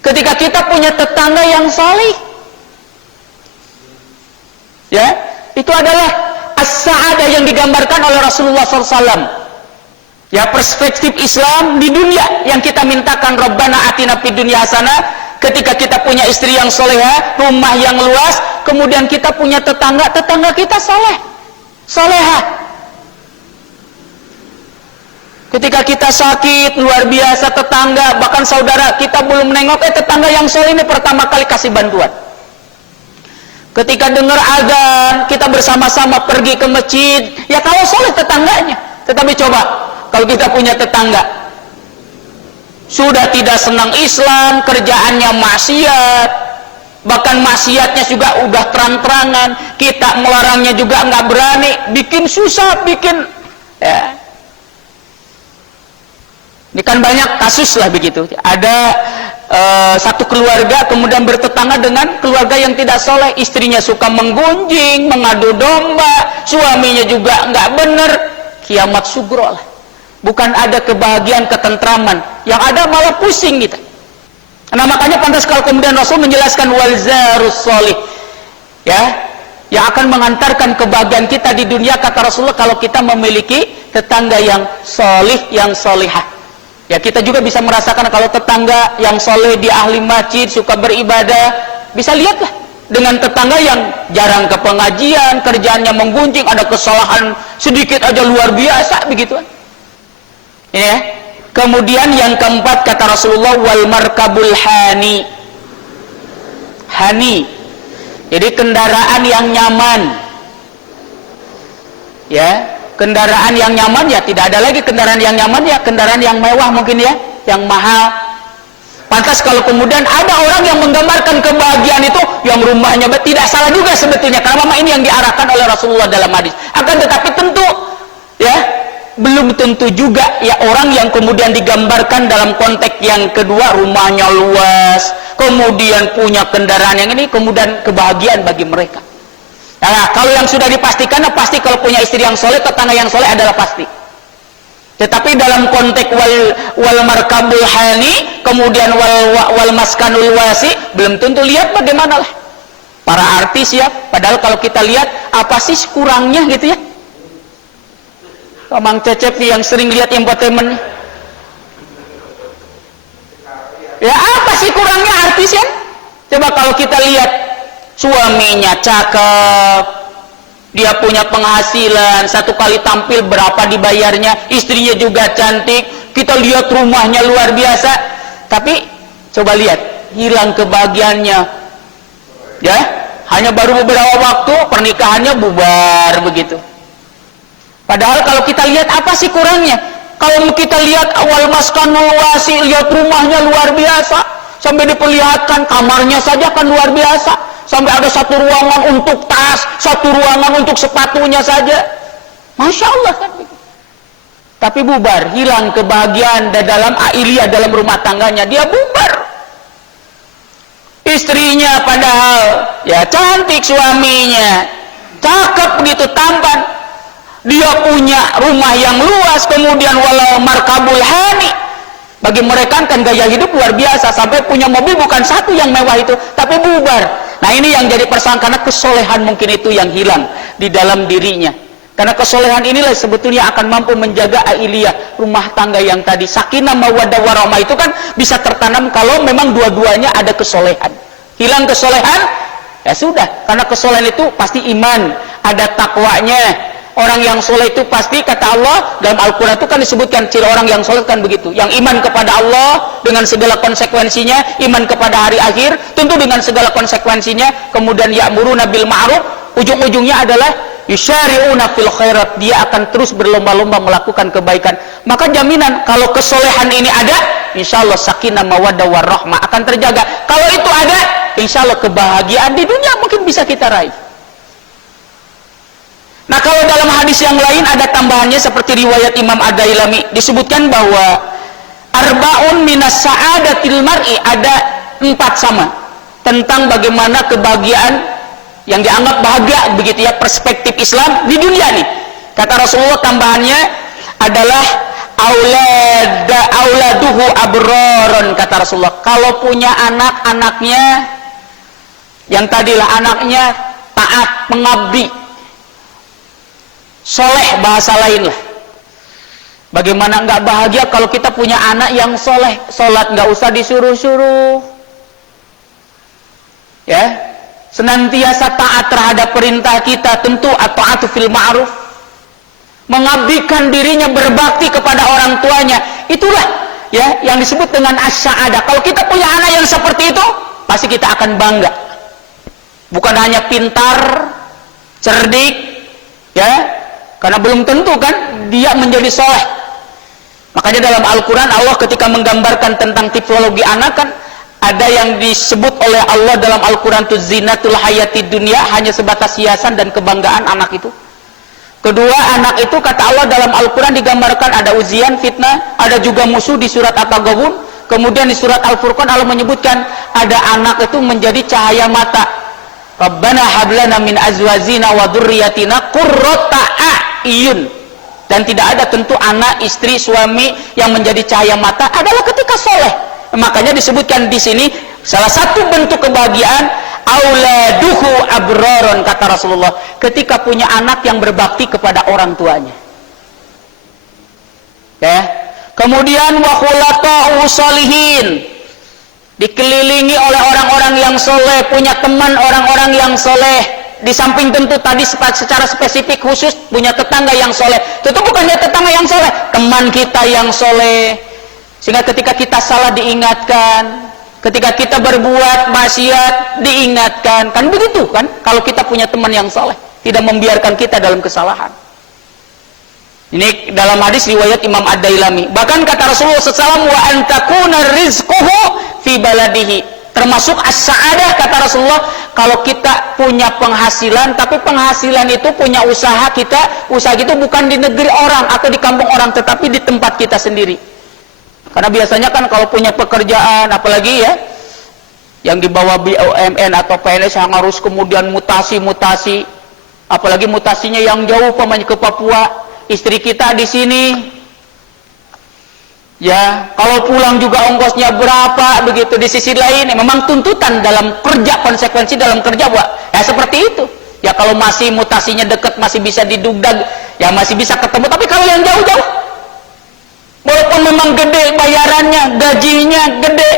ketika kita punya tetangga yang salih, ya itu adalah as-sa'adah yang digambarkan oleh Rasulullah SAW. Ya, perspektif Islam di dunia yang kita mintakan, Rabbana atina fid dunya hasanah, ketika kita punya istri yang soleha, rumah yang luas, kemudian kita punya tetangga kita soleha. Ketika kita sakit, luar biasa tetangga, bahkan saudara kita belum menengok, tetangga yang soleh ini pertama kali kasih bantuan. Ketika dengar azan, kita bersama-sama pergi ke masjid. Ya kalau soleh tetangganya. Tetapi coba, kalau kita punya tetangga sudah tidak senang Islam, kerjaannya maksiat, bahkan maksiatnya juga udah terang-terangan, kita melarangnya juga nggak berani, bikin susah, bikin ya. Ini kan banyak kasus lah begitu. Ada satu keluarga kemudian bertetangga dengan keluarga yang tidak soleh, istrinya suka menggunjing, mengadu domba, suaminya juga nggak bener, kiamat sugro lah. Bukan ada kebahagiaan, ketentraman, yang ada malah pusing kita. Nah makanya pantas kalau kemudian Rasul menjelaskan wal zarus solih, ya, yang akan mengantarkan kebahagiaan kita di dunia, kata Rasulullah, kalau kita memiliki tetangga yang solih, yang solihah. Ya kita juga bisa merasakan kalau tetangga yang soleh, dia ahli masjid, suka beribadah, bisa lihatlah dengan tetangga yang jarang ke pengajian, kerjaannya menggunjing, ada kesalahan sedikit aja luar biasa begitu. Ya. Kemudian yang keempat kata Rasulullah wal markabul hani, hani. Jadi kendaraan yang nyaman. Ya, kendaraan yang nyaman ya tidak ada lagi kendaraan yang nyaman ya kendaraan yang mewah mungkin ya, yang mahal. Pantas kalau kemudian ada orang yang menggambarkan kebahagiaan itu yang rumahnya tidak salah juga sebetulnya karena memang ini yang diarahkan oleh Rasulullah dalam hadis. Akan tetapi tentu ya belum tentu juga ya orang yang kemudian digambarkan dalam konteks yang kedua rumahnya luas, kemudian punya kendaraan yang ini kemudian kebahagiaan bagi mereka. Nah, kalau yang sudah dipastikan, pasti kalau punya istri yang soleh, tetangga yang soleh adalah pasti. Tetapi dalam konteks wal markabul hani, kemudian wal maskanul wasi, belum tentu. Lihat bagaimana lah para artis ya. Padahal kalau kita lihat apa sih kurangnya gitu ya. Mang Cecep yang sering lihat infotainment. Ya apa sih kurangnya artis ya? Coba kalau kita lihat suaminya cakep, dia punya penghasilan, satu kali tampil berapa dibayarnya, istrinya juga cantik, kita lihat rumahnya luar biasa, tapi coba lihat, hilang kebahagiaannya ya, hanya baru beberapa waktu pernikahannya bubar begitu. Padahal kalau kita lihat apa sih kurangnya? Kalau kita lihat awal maskanul wasi, lihat rumahnya luar biasa, sampai diperlihatkan kamarnya saja kan luar biasa, sampai ada satu ruangan untuk tas, satu ruangan untuk sepatunya saja. Masya Allah kan. Tapi bubar, hilang kebahagiaan dalam ailiyah, dalam rumah tangganya, dia bubar. Istrinya padahal ya cantik, suaminya cakep begitu, tampan, dia punya rumah yang luas, kemudian walau markabul hani, bagi mereka kan gaya hidup luar biasa, sampai punya mobil bukan satu yang mewah itu, tapi bubar. Nah ini yang jadi persoalan, karena kesolehan mungkin itu yang hilang di dalam dirinya. Karena kesolehan inilah sebetulnya akan mampu menjaga ailiyah rumah tangga yang tadi. Sakinah mawaddah warahmah itu kan bisa tertanam kalau memang dua-duanya ada kesolehan. Hilang kesolehan, ya sudah. Karena kesolehan itu pasti iman, ada takwanya. Orang yang soleh itu pasti, kata Allah dalam Al-Quran itu kan disebutkan ciri orang yang soleh kan begitu, yang iman kepada Allah dengan segala konsekuensinya, iman kepada hari akhir tentu dengan segala konsekuensinya, kemudian ya'muruna bil ma'ruf, ujung-ujungnya adalah yusyari'una fil khairat, dia akan terus berlomba-lomba melakukan kebaikan. Maka jaminan kalau kesolehan ini ada, insya Allah sakinah mawaddah warahmah akan terjaga. Kalau itu ada, insya Allah kebahagiaan di dunia mungkin bisa kita raih. Nah kalau dalam hadis yang lain ada tambahannya seperti riwayat Imam Ad-Dailami, disebutkan bahwa arba'un minas sa'adatil mar'i, ada 4 sama tentang bagaimana kebahagiaan yang dianggap bahagia begitu ya, perspektif Islam di dunia nih. Kata Rasulullah tambahannya adalah auladuhu abroron, kata Rasulullah. Kalau punya anak-anaknya yang tadilah anaknya taat, mengabdi, soleh bahasa lain lah. Bagaimana nggak bahagia kalau kita punya anak yang soleh, sholat nggak usah disuruh-suruh, ya, senantiasa taat terhadap perintah kita, tentu at-ta'atu fil ma'ruf, mengabdikan dirinya, berbakti kepada orang tuanya. Itulah ya yang disebut dengan as-sa'adah. Kalau kita punya anak yang seperti itu, pasti kita akan bangga. Bukan hanya pintar, cerdik, ya, karena belum tentu kan dia menjadi soleh. Makanya dalam Al-Quran Allah ketika menggambarkan tentang tipologi anak kan ada yang disebut oleh Allah dalam Al-Quran itu zinatul hayatid dunya, hanya sebatas hiasan dan kebanggaan anak itu. Kedua, anak itu kata Allah dalam Al-Quran digambarkan ada ujian, fitnah, ada juga musuh di surat At-Taghabun. Kemudian di surat Al-Furqan Allah menyebutkan ada anak itu menjadi cahaya mata. Rabbana hablana min azwajina wa dzurriyyatina qurrata a'yun. Dan tidak ada tentu anak, istri, suami yang menjadi cahaya mata adalah ketika soleh. Makanya disebutkan di sini salah satu bentuk kebahagiaan auladuhu abroron, kata Rasulullah, ketika punya anak yang berbakti kepada orang tuanya. Ya. Kemudian wa khulafa'u sholihin, dikelilingi oleh orang-orang yang soleh, punya teman orang-orang yang soleh. Di samping tentu tadi secara spesifik khusus punya tetangga yang soleh. Tentu bukan hanya tetangga yang soleh, teman kita yang soleh, sehingga ketika kita salah diingatkan, Ketika kita berbuat maksiat diingatkan, kan begitu kan? Kalau kita punya teman yang saleh, tidak membiarkan kita dalam kesalahan. Ini dalam hadis riwayat Imam Ad-Dailami. Bahkan kata Rasulullah SAW, wa antakuna rizquhu fi baladihi. Termasuk as-sa'adah kata Rasulullah, kalau kita punya penghasilan, tapi penghasilan itu punya usaha kita, usaha itu bukan di negeri orang atau di kampung orang, tetapi di tempat kita sendiri. Karena biasanya kan kalau punya pekerjaan, apalagi ya, yang di bawah BUMN atau PNS yang harus kemudian mutasi, apalagi mutasinya yang jauh, pamanya ke Papua, istri kita di sini, ya kalau pulang juga ongkosnya berapa, begitu. Di sisi lain, ya, memang tuntutan dalam kerja, konsekuensi dalam kerja, Pak, ya seperti itu. Ya kalau masih mutasinya dekat, masih bisa didugdag, ya masih bisa ketemu. Tapi kalau yang jauh-jauh, walaupun memang gede bayarannya, gajinya gede,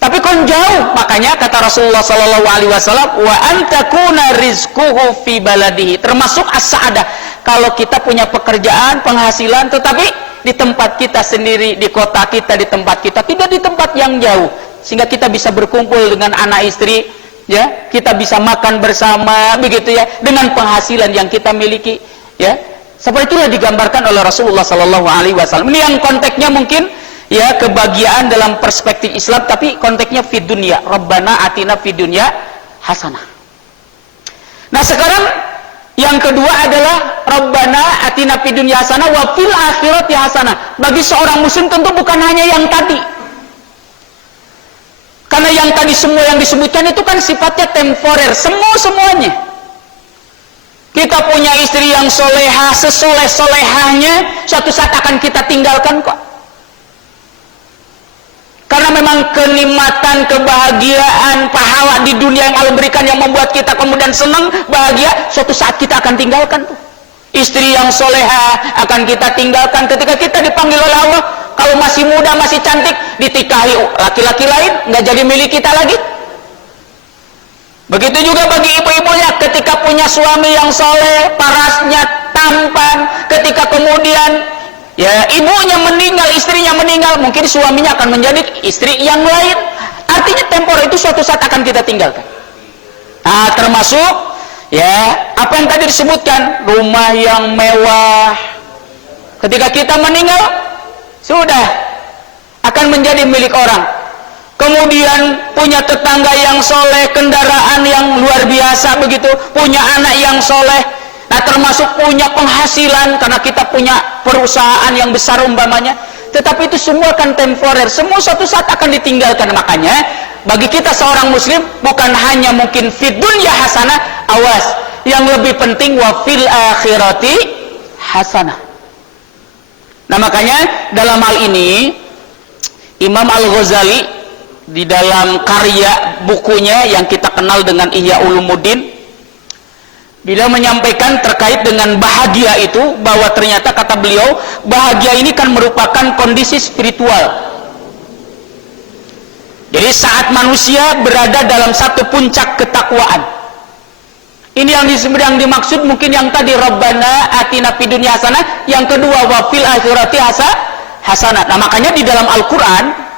tapi kan jauh. Makanya kata Rasulullah SAW, wa antakuna rizquhu fi baladihi. Termasuk as-sa'adah, kalau kita punya pekerjaan, penghasilan, tetapi di tempat kita sendiri, di kota kita, di tempat kita, tidak di tempat yang jauh, sehingga kita bisa berkumpul dengan anak istri, ya, kita bisa makan bersama, begitu ya, dengan penghasilan yang kita miliki, ya. Seperti itulah digambarkan oleh Rasulullah SAW. Ini yang konteksnya mungkin ya kebahagiaan dalam perspektif Islam, tapi konteksnya fid dunya. Rabbana atina fid dunya hasanah. Nah sekarang yang kedua adalah Rabbana atina fid dunya hasanah wa fil akhirati hasanah. Bagi seorang muslim tentu bukan hanya yang tadi. Karena yang tadi semua yang disebutkan itu kan sifatnya temporer, semuanya. Kita punya istri yang soleha, sesoleh-solehahnya, suatu saat akan kita tinggalkan kok. Karena memang kenikmatan, kebahagiaan, pahala di dunia yang Allah berikan yang membuat kita kemudian senang, bahagia, suatu saat kita akan tinggalkan tuh. Istri yang soleha akan kita tinggalkan ketika kita dipanggil oleh Allah. Kalau masih muda, masih cantik, ditikahi laki-laki lain, nggak jadi milik kita lagi. Begitu juga bagi ibu-ibunya, ketika punya suami yang soleh, parasnya tampan, ketika kemudian ya ibunya meninggal, istrinya meninggal, mungkin suaminya akan menjadi istri yang lain. Artinya tempor itu suatu saat akan kita tinggalkan. Nah, termasuk ya apa yang tadi disebutkan, rumah yang mewah. Ketika kita meninggal, sudah akan menjadi milik orang. Kemudian punya tetangga yang soleh, kendaraan yang luar biasa begitu, punya anak yang soleh. Nah termasuk punya penghasilan karena kita punya perusahaan yang besar umpamanya. Tetapi itu semua akan temporer, semua suatu saat akan ditinggalkan. Makanya bagi kita seorang muslim bukan hanya mungkin fid dunya hasanah, awas, yang lebih penting wa fil akhirati hasanah. Nah makanya dalam hal ini Imam Al-Ghazali di dalam karya bukunya yang kita kenal dengan Ihya Ulumuddin, beliau menyampaikan terkait dengan bahagia itu, bahwa ternyata kata beliau, bahagia ini kan merupakan kondisi spiritual. Jadi saat manusia berada dalam satu puncak ketakwaan, ini yang dimaksud mungkin yang tadi Rabbana atina fid dunya hasanah, yang kedua wa fil akhirati hasanah. Nah makanya di dalam Al-Quran,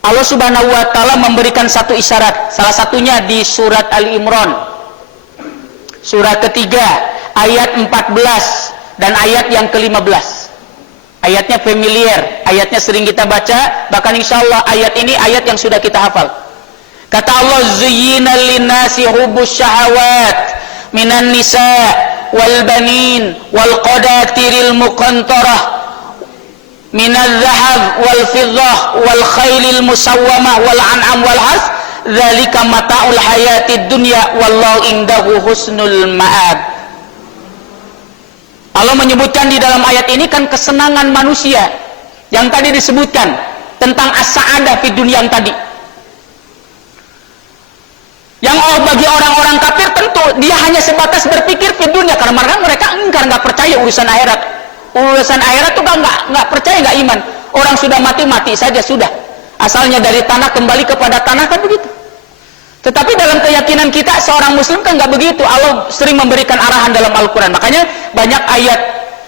Allah Subhanahu wa Ta'ala memberikan satu isyarat, salah satunya di surat Ali Imran, surat ketiga, ayat 14 dan ayat yang ke-15. Ayatnya familiar, ayatnya sering kita baca, bahkan insya Allah ayat ini ayat yang sudah kita hafal. Kata Allah, zuyyina linnasi hubbus syahawat minan nisa wal banin wal qadatiril muqantarah minal zahab wal fiddah wal khailil musawwamah wal an'am wal has, dzalika mata'ul hayatid dunya wallahu indahu husnul ma'ab. Allah menyebutkan di dalam ayat ini kan kesenangan manusia yang tadi disebutkan tentang as-sa'adah fid dunya yang tadi. Yang bagi orang-orang kafir tentu dia hanya sebatas berpikir fid dunya, karena mereka enggak percaya urusan akhirat. Urusan akhirat itu nggak percaya, nggak iman. Orang sudah mati saja sudah. Asalnya dari tanah kembali kepada tanah, kan begitu. Tetapi dalam keyakinan kita seorang muslim kan nggak begitu. Allah sering memberikan arahan dalam Al-Quran. Makanya banyak ayat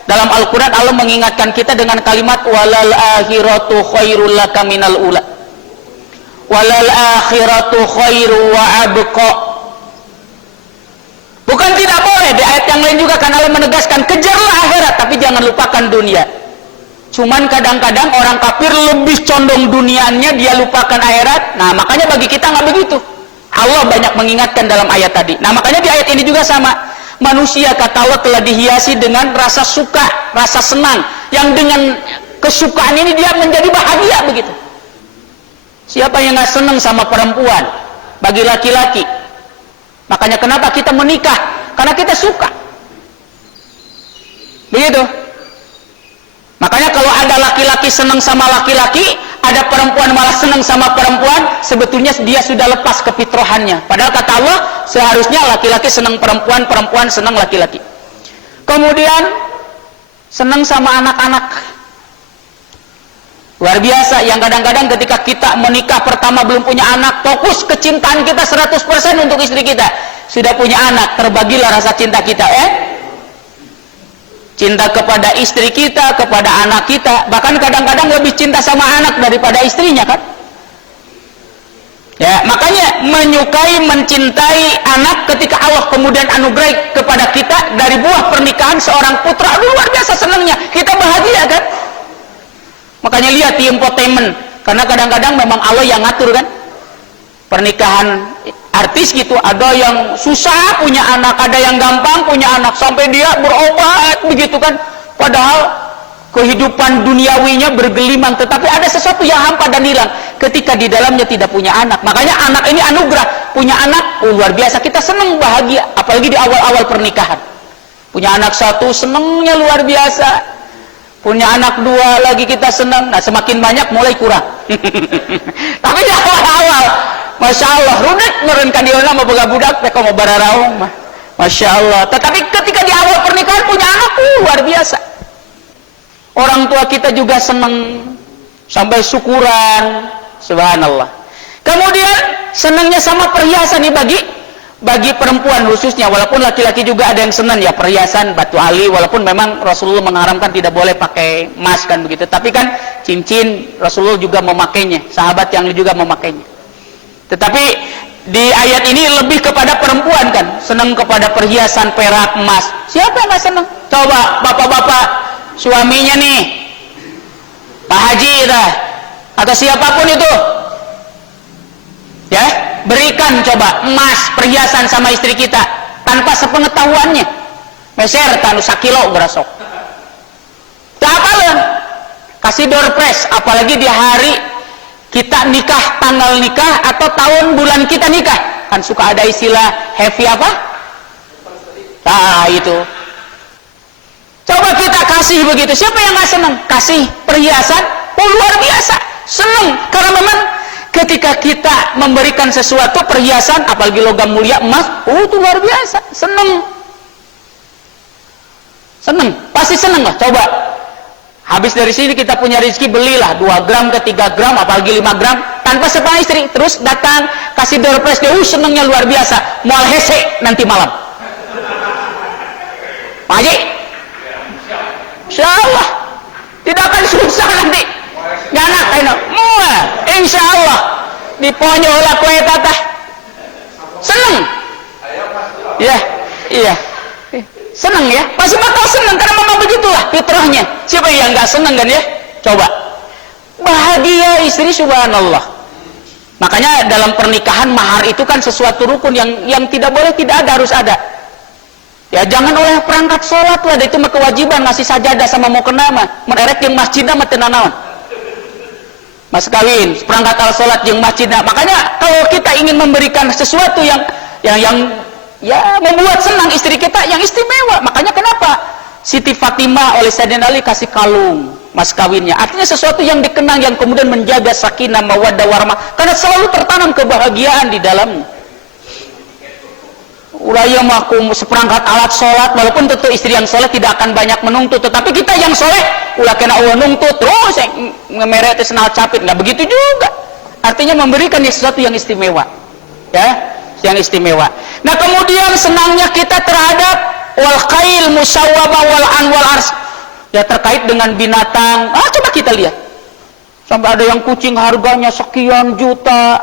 Dalam Al-Quran Allah mengingatkan kita dengan kalimat walal akhiratu khairul laka minal ula. Walal akhiratu khairu wa abqa. Bukan tidak boleh, di ayat yang lain juga kan Allah menegaskan kejarlah akhirat tapi jangan lupakan dunia. Cuman kadang-kadang orang kafir lebih condong dunianya, dia lupakan akhirat. Nah makanya bagi kita nggak begitu. Allah banyak mengingatkan dalam ayat tadi. Nah makanya di ayat ini juga sama. Manusia kata Allah telah dihiasi dengan rasa suka, rasa senang, yang dengan kesukaan ini dia menjadi bahagia begitu. Siapa yang nggak senang sama perempuan? Bagi laki-laki, makanya kenapa kita menikah? Karena kita suka. Begitu. Makanya kalau ada laki-laki senang sama laki-laki, ada perempuan malah senang sama perempuan, sebetulnya dia sudah lepas kefitrahannya. Padahal kata Allah, seharusnya laki-laki senang perempuan, perempuan senang laki-laki. Kemudian senang sama anak-anak. Luar biasa, yang kadang-kadang ketika kita menikah pertama belum punya anak, fokus kecintaan kita 100% untuk istri kita. Sudah punya anak, terbagilah rasa cinta kita, cinta kepada istri kita, kepada anak kita, bahkan kadang-kadang lebih cinta sama anak daripada istrinya kan. Ya, makanya menyukai, mencintai anak ketika Allah kemudian anugerah kepada kita dari buah pernikahan seorang putra, luar biasa senangnya, kita bahagia kan. Makanya lihat di infotainment, karena kadang-kadang memang Allah yang ngatur kan. Pernikahan artis gitu, ada yang susah punya anak, ada yang gampang punya anak, sampai dia berobat begitu kan, padahal kehidupan duniawinya bergelimang, tetapi ada sesuatu yang hampa dan hilang ketika di dalamnya tidak punya anak. Makanya anak ini anugerah, punya anak, luar biasa, kita senang bahagia, apalagi di awal-awal pernikahan. Punya anak satu senangnya luar biasa, punya anak dua lagi kita senang. Nah semakin banyak mulai kurang. Tapi di awal-awal Masya Allah, rudet merenkan dia nama boga budak, mereka mau bararaung mah. Masya Allah. Tetapi ketika di awal pernikahan punya anak, luar biasa. Orang tua kita juga senang, sampai syukuran, subhanallah. Kemudian senangnya sama perhiasan nih bagi perempuan khususnya, walaupun laki-laki juga ada yang senang ya perhiasan, batu ali, walaupun memang Rasulullah mengharamkan tidak boleh pakai emas kan begitu. Tapi kan cincin Rasulullah juga memakainya, sahabat yang juga memakainya. Tetapi di ayat ini lebih kepada perempuan kan, senang kepada perhiasan perak, emas. Siapa yang nggak senang? Coba bapak-bapak suaminya nih, Pak Haji dah, atau siapapun itu, ya berikan coba emas perhiasan sama istri kita tanpa sepengetahuannya. Meser tanu sakilo berasok. Tak apalah, kasih door prize, apalagi di hari kita nikah, tanggal nikah atau tahun bulan kita nikah, kan suka ada istilah happy apa? Nah itu, coba kita kasih begitu. Siapa yang nggak senang? Kasih perhiasan, luar biasa senang, karena memang ketika kita memberikan sesuatu perhiasan, apalagi logam mulia emas, itu luar biasa, senang, pasti senang lah. Coba habis dari sini kita punya rezeki, belilah 2 gram ke 3 gram, apalagi 5 gram, tanpa sepah istri, terus datang kasih door prize, dia senangnya luar biasa, mual hese nanti malam. Pak Haji, insya Allah tidak akan susah nanti, nganak enak, insya Allah diponyo lah kue tatah, senang, ya, iya. Senang ya, pasti bakal senang karena memang begitulah fitrahnya. Siapa yang nggak senang kan ya? Coba bahagia istri, subhanallah. Makanya dalam pernikahan mahar itu kan sesuatu rukun yang tidak boleh tidak ada, harus ada. Ya jangan oleh perangkat sholat lah, itu mah kewajiban, ngasih sajadah sama mau kena mah menerek yang masjidnya mah tenanawan. Mas kawin perangkat al sholat yang masjidnya. Makanya kalau kita ingin memberikan sesuatu yang ya membuat senang istri kita, yang istimewa. Makanya kenapa Siti Fatimah oleh Sayyidina Ali kasih kalung mas kawinnya, artinya sesuatu yang dikenang, yang kemudian menjaga sakinah mawaddah warahmah, karena selalu tertanam kebahagiaan di dalamnya. Uraya maku seperangkat alat sholat, walaupun tentu istri yang sholat tidak akan banyak menuntut, tetapi kita yang sholat ulah kena Allah nuntut terus ngemeret senal capit, nggak begitu juga. Artinya memberikan sesuatu yang istimewa, ya, yang istimewa. Nah kemudian senangnya kita terhadap wal qail musawwabah wal an wal ars, Ya terkait dengan binatang, coba kita lihat. Sampai ada yang kucing harganya sekian juta.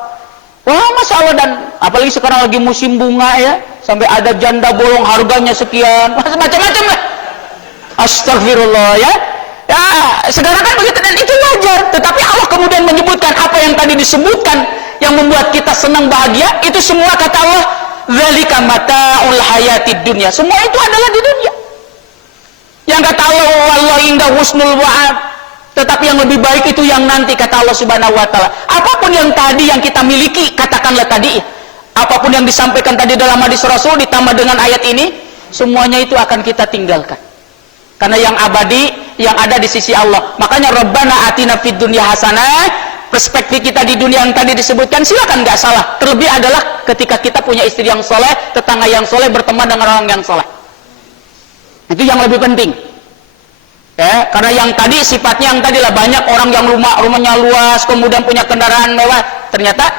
Wah, Masya Allah, dan apalagi sekarang lagi musim bunga ya. Sampai ada janda bolong harganya sekian. Macam-macam lah. Astagfirullah ya. Ya, sekarang kan begitu dan itu wajar. Tetapi Allah kemudian menyebutkan apa yang tadi disebutkan yang membuat kita senang bahagia, itu semua kata Allah, dzalika mata'ul hayatid dunya. Semua itu adalah di dunia. Yang kata Allah, wallahu inda husnul wa'ad. Tetapi yang lebih baik itu yang nanti, kata Allah Subhanahu wa taala. Apapun yang tadi yang kita miliki, katakanlah tadi, apapun yang disampaikan tadi dalam hadis Rasul ditambah dengan ayat ini, semuanya itu akan kita tinggalkan. Karena yang abadi, yang ada di sisi Allah. Makanya Rabbana atina fid dunya hasanah, perspektif kita di dunia yang tadi disebutkan, silakan, nggak salah. Terlebih adalah ketika kita punya istri yang soleh, tetangga yang soleh, berteman dengan orang yang soleh. Itu yang lebih penting. Ya, karena yang tadi sifatnya yang tadi lah, banyak orang yang rumahnya luas, kemudian punya kendaraan mewah, ternyata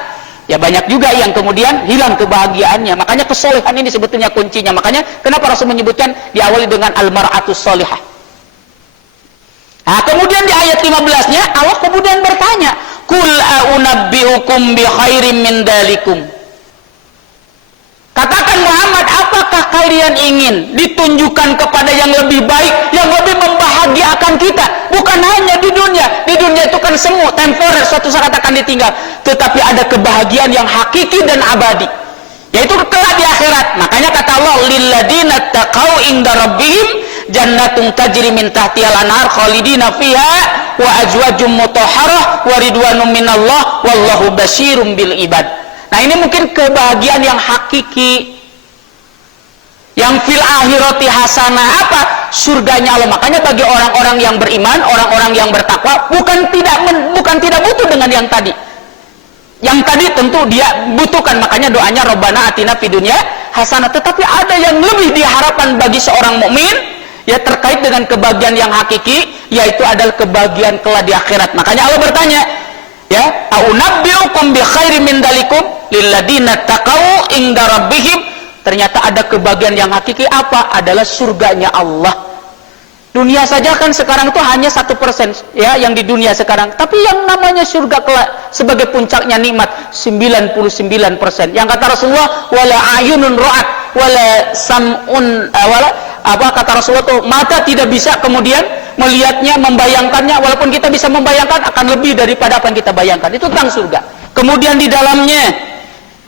ya banyak juga yang kemudian hilang kebahagiaannya. Makanya kesolehan ini sebetulnya kuncinya. Makanya kenapa Rasul menyebutkan diawali dengan al-mar'atus solihah. Nah, kemudian di ayat 15-nya Allah kemudian bertanya, "Qul a'unabbi'ukum bi khairim min dalikum." Katakan Muhammad, apakah kalian ingin ditunjukkan kepada yang lebih baik, yang lebih membahagiakan kita? Bukan hanya di dunia. Di dunia itu kan semu, temporer, suatu saat akan ditinggal. Tetapi ada kebahagiaan yang hakiki dan abadi, yaitu kelak di akhirat. Makanya kata Allah, lilladina taqau inda rabbihim jannatun tajri min tahtihal anhar khalidina fiha wa azwajum mutahharah wa ridwanum minallah wallahu basyirum bil ibad. Nah, ini mungkin kebahagiaan yang hakiki, yang fil akhirati hasanah. Apa? Surganya Allah. Makanya bagi orang-orang yang beriman, orang-orang yang bertakwa, bukan tidak butuh dengan yang tadi. Yang tadi tentu dia butuhkan, makanya doanya Rabbana atina fid dunya hasanah. Tetapi ada yang lebih diharapkan bagi seorang mukmin, ya, terkait dengan kebahagiaan yang hakiki, yaitu adalah kebahagiaan kelak di akhirat. Makanya Allah bertanya, ya, a'unabbi'ukum bi khairim min dalikum lilladina taqau inda rabbihim. Ternyata ada kebahagiaan yang hakiki, apa? Adalah surganya Allah. Dunia saja kan sekarang itu hanya 1%, ya, yang di dunia sekarang. Tapi yang namanya surga kelak sebagai puncaknya nikmat 99%. Yang kata Rasulullah, wala ayunun ra'at wala sam'un wala apa kata Rasulullah tuh, mata tidak bisa kemudian melihatnya, membayangkannya. Walaupun kita bisa membayangkan, akan lebih daripada apa yang kita bayangkan. Itu tentang surga. Kemudian di dalamnya,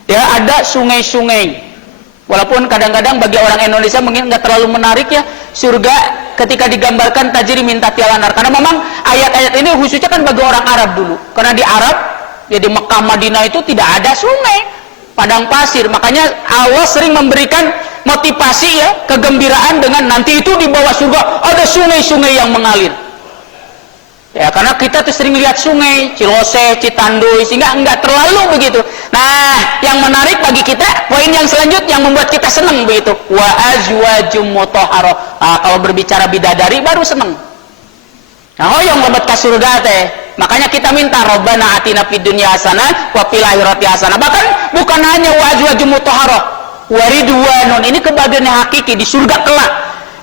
ya, ada sungai-sungai. Walaupun kadang-kadang bagi orang Indonesia mungkin nggak terlalu menarik, ya, surga ketika digambarkan tajri min tahtihal anhar. Karena memang ayat-ayat ini khususnya kan bagi orang Arab dulu. Karena di Arab, ya, di Mekah Madinah itu tidak ada sungai, padang pasir. Makanya Allah sering memberikan motivasi, ya, kegembiraan dengan nanti itu di bawah surga ada sungai-sungai yang mengalir. Ya, karena kita tuh sering lihat sungai, Cilose, Citanduy, sehingga enggak terlalu begitu. Nah, yang menarik bagi kita, poin yang selanjutnya yang membuat kita senang begitu. Wa azwajum mutahharah. Nah, kalau berbicara bidadari baru senang. Nah, yang membuat ke surga teh. Makanya kita minta Rabbana atina fid dunya hasanah wa fil akhirati hasanah. Bahkan bukan hanya wa azwajum mutahharah, wa ridwanun. Ini kebahagiaan yang hakiki di surga kelak,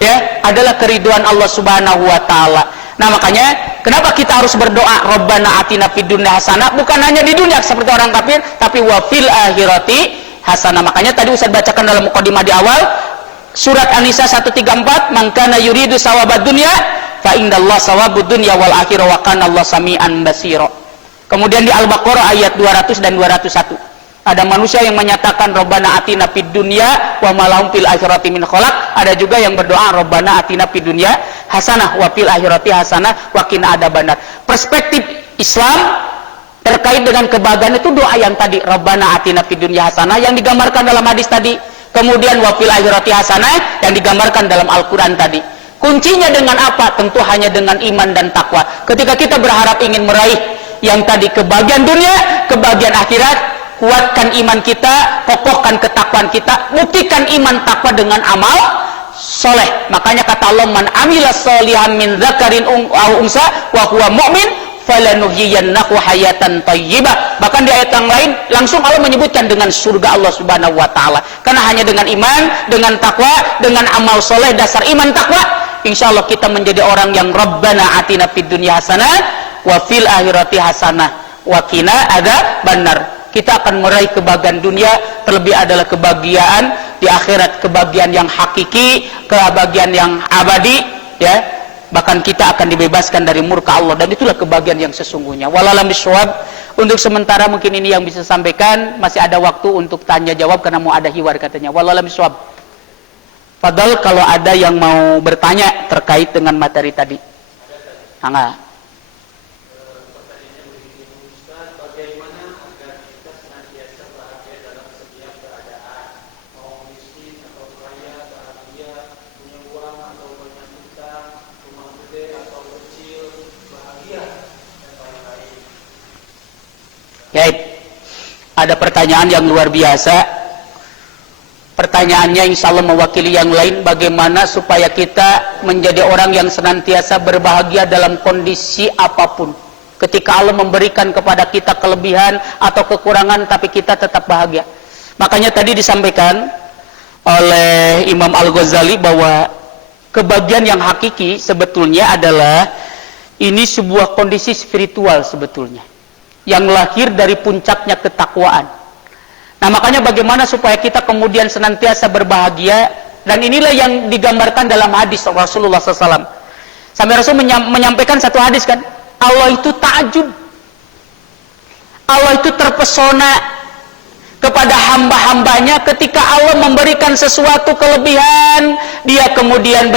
ya, adalah keriduan Allah Subhanahu wa taala. Nah, makanya kenapa kita harus berdoa Rabbana atina fid dunya hasanah, bukan hanya di dunia seperti orang kafir, tapi wa fil akhirati hasanah. Makanya tadi Ustaz bacakan dalam mukadimah di awal surat An-Nisa 134, man kana yuridu sawabad dunya fa indallahi sawabud dunya wal akhirah wa kana Allah sami'an basira. Kemudian di Al-Baqarah ayat 200 dan 201. Ada manusia yang menyatakan Rabbana atina fid dunya wa ma lahum fil akhirati min khalaq. Ada juga yang berdoa Rabbana atina fid dunya hasanah wa fil akhirati hasanah wa qina adzabannar. Perspektif Islam terkait dengan kebahagiaan itu doa yang tadi Rabbana atina fid dunya hasanah yang digambarkan dalam hadis tadi. Kemudian wa fil akhirati hasanah yang digambarkan dalam Al-Qur'an tadi. Kuncinya dengan apa? Tentu hanya dengan iman dan takwa. Ketika kita berharap ingin meraih yang tadi kebahagiaan dunia, kebahagiaan akhirat, kuatkan iman kita, kokohkan ketakwaan kita, buktikan iman takwa dengan amal soleh. Makanya kata Allah, man amila sholihan min dzakarin aw unsa wa huwa mu'min falanuhyiyannahu hayatan thayyibah. Bahkan di ayat yang lain langsung Allah menyebutkan dengan surga Allah Subhanahu wa taala. Karena hanya dengan iman, dengan takwa, dengan amal soleh dasar iman takwa, insya Allah kita menjadi orang yang Rabbana atina fid dunya hasanah wa fil akhirati hasanah wa qina adzabannar. Kita akan meraih kebahagiaan dunia, terlebih adalah kebahagiaan di akhirat, kebahagiaan yang hakiki, kebahagiaan yang abadi, ya. Bahkan kita akan dibebaskan dari murka Allah, dan itulah kebahagiaan yang sesungguhnya. Wallahualam bishawab. Untuk sementara mungkin ini yang bisa sampaikan, masih ada waktu untuk tanya jawab karena mau ada hiwar katanya. Wallahualam bishawab. Padahal kalau ada yang mau bertanya terkait dengan materi tadi. Angga. Ya, ada pertanyaan yang luar biasa. Pertanyaannya insya Allah mewakili yang lain. Bagaimana supaya kita menjadi orang yang senantiasa berbahagia dalam kondisi apapun. Ketika Allah memberikan kepada kita kelebihan atau kekurangan, tapi kita tetap bahagia. Makanya tadi disampaikan oleh Imam Al-Ghazali bahwa kebahagiaan yang hakiki sebetulnya adalah ini sebuah kondisi spiritual sebetulnya, yang lahir dari puncaknya ketakwaan. Nah, makanya bagaimana supaya kita kemudian senantiasa berbahagia, dan inilah yang digambarkan dalam hadis Rasulullah SAW. Sampai Rasul menyampaikan satu hadis kan, Allah itu takjub, Allah itu terpesona kepada hamba-hambanya ketika Allah memberikan sesuatu kelebihan, dia kemudian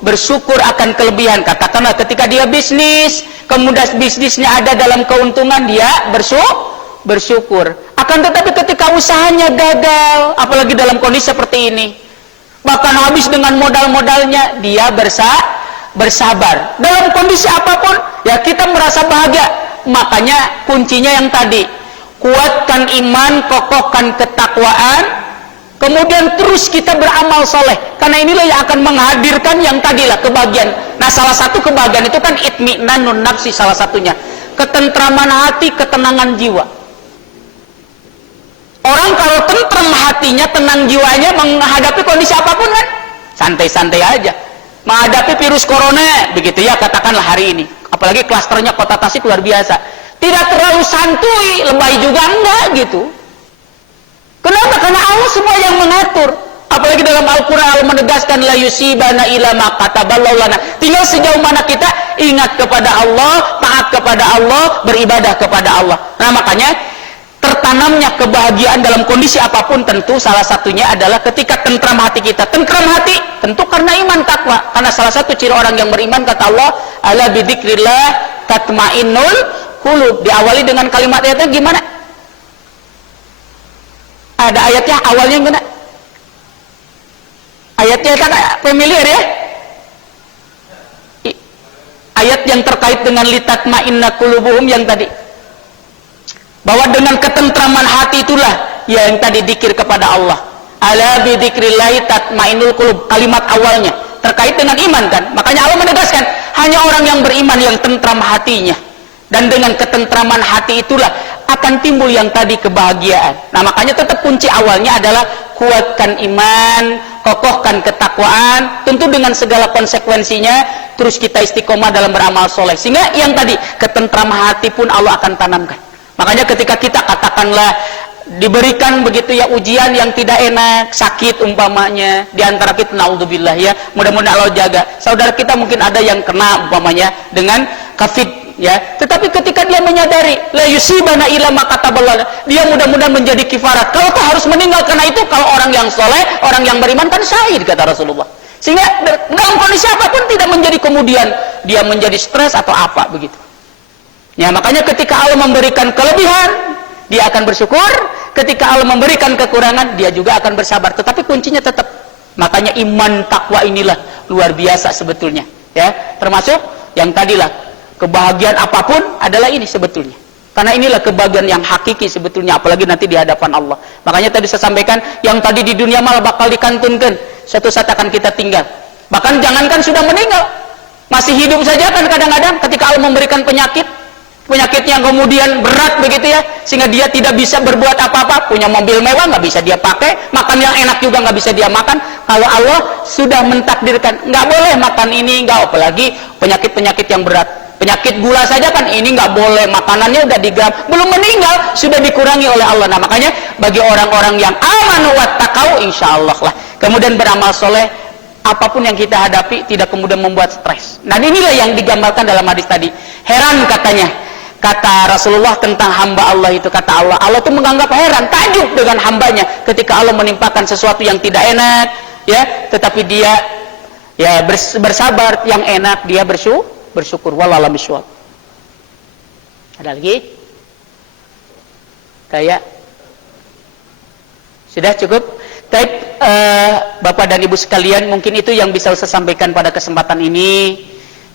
bersyukur akan kelebihan. Katakanlah ketika dia bisnis, kemudian bisnisnya ada dalam keuntungan, dia bersyukur. Akan tetapi ketika usahanya gagal, apalagi dalam kondisi seperti ini, bahkan habis dengan modal-modalnya, dia bersabar. Dalam kondisi apapun, ya kita merasa bahagia. Makanya kuncinya yang tadi, kuatkan iman, kokohkan ketakwaan, kemudian terus kita beramal soleh, karena inilah yang akan menghadirkan yang tadilah kebahagiaan. Nah, salah satu kebahagiaan itu kan itmi'nanun nafsi, salah satunya ketentraman hati, ketenangan jiwa. Orang kalau tentram hatinya, tenang jiwanya, menghadapi kondisi apapun kan santai-santai aja. Menghadapi virus corona begitu ya, katakanlah hari ini, apalagi klasternya Kota Tasik luar biasa, tidak terlalu santuy, lebay juga enggak gitu. Kenapa? Karena Allah semua yang mengatur. Apalagi dalam Al-Quran Allah menegaskan la yusibana ila ma kataballahu lana. Tinggal sejauh mana kita ingat kepada Allah, taat kepada Allah, beribadah kepada Allah. Nah, makanya tertanamnya kebahagiaan dalam kondisi apapun tentu salah satunya adalah ketika tentram hati kita. Tentram hati tentu karena iman takwa. Karena salah satu ciri orang yang beriman, kata Allah, ala bidzikrillah tatmainnul qulub. Diawali dengan kalimat ayatnya gimana? Ada ayatnya awalnya gimana? Ayatnya kan familiar ya? Ayat yang terkait dengan litatma'inna qulubuhum yang tadi. Bahwa dengan ketentraman hati itulah yang tadi dzikir kepada Allah. Ala bidzikrillahi tatmainnul qulub. Kalimat awalnya terkait dengan iman kan? Makanya Allah menegaskan hanya orang yang beriman yang tentram hatinya. Dan dengan ketentraman hati itulah akan timbul yang tadi kebahagiaan. Nah, makanya tetap kunci awalnya adalah kuatkan iman, kokohkan ketakwaan, tentu dengan segala konsekuensinya, terus kita istiqomah dalam beramal soleh. Sehingga yang tadi ketentraman hati pun Allah akan tanamkan. Makanya ketika kita katakanlah diberikan begitu ya ujian yang tidak enak, sakit umpamanya, di antara kita naudzubillah ya, mudah-mudahan Allah jaga. Saudara kita mungkin ada yang kena umpamanya dengan COVID ya, tetapi ketika dia menyadari la yusibana ila ma kataballahu, dia mudah-mudahan menjadi kifarat. Kalau tuh harus meninggal karena itu, kalau orang yang soleh, orang yang beriman kan syahid kata Rasulullah. Sehingga dalam kondisi apapun tidak menjadi kemudian dia menjadi stres atau apa begitu. Ya, makanya ketika Allah memberikan kelebihan, dia akan bersyukur. Ketika Allah memberikan kekurangan, dia juga akan bersabar. Tetapi kuncinya tetap, makanya iman takwa inilah luar biasa sebetulnya ya. Termasuk yang tadilah, kebahagiaan apapun adalah ini sebetulnya. Karena inilah kebahagiaan yang hakiki sebetulnya, apalagi nanti di hadapan Allah. Makanya tadi saya sampaikan, yang tadi di dunia malah bakal dikantunkan, suatu saat akan kita tinggal. Bahkan jangankan sudah meninggal, masih hidup saja kan kadang-kadang ketika Allah memberikan penyakit, penyakit yang kemudian berat begitu ya, sehingga dia tidak bisa berbuat apa-apa, punya mobil mewah nggak bisa dia pakai, makan yang enak juga nggak bisa dia makan. Kalau Allah sudah mentakdirkan nggak boleh makan ini, nggak, apalagi penyakit-penyakit yang berat. Penyakit gula saja kan ini nggak boleh, makanannya udah digram, belum meninggal sudah dikurangi oleh Allah. Nah makanya bagi orang-orang yang amanu wattaqau, insya Allah lah kemudian beramal soleh, apapun yang kita hadapi tidak kemudian membuat stres. Nah inilah yang digambarkan dalam hadis tadi. Heran katanya, kata Rasulullah tentang hamba Allah itu, kata Allah itu menganggap heran, takjub dengan hambanya ketika Allah menimpakan sesuatu yang tidak enak, ya, tetapi dia ya bersabar, yang enak dia bersyukur. Wallahualam bishawab. Ada lagi? Kayak sudah cukup. Baik, Bapak dan Ibu sekalian, mungkin itu yang bisa saya sampaikan pada kesempatan ini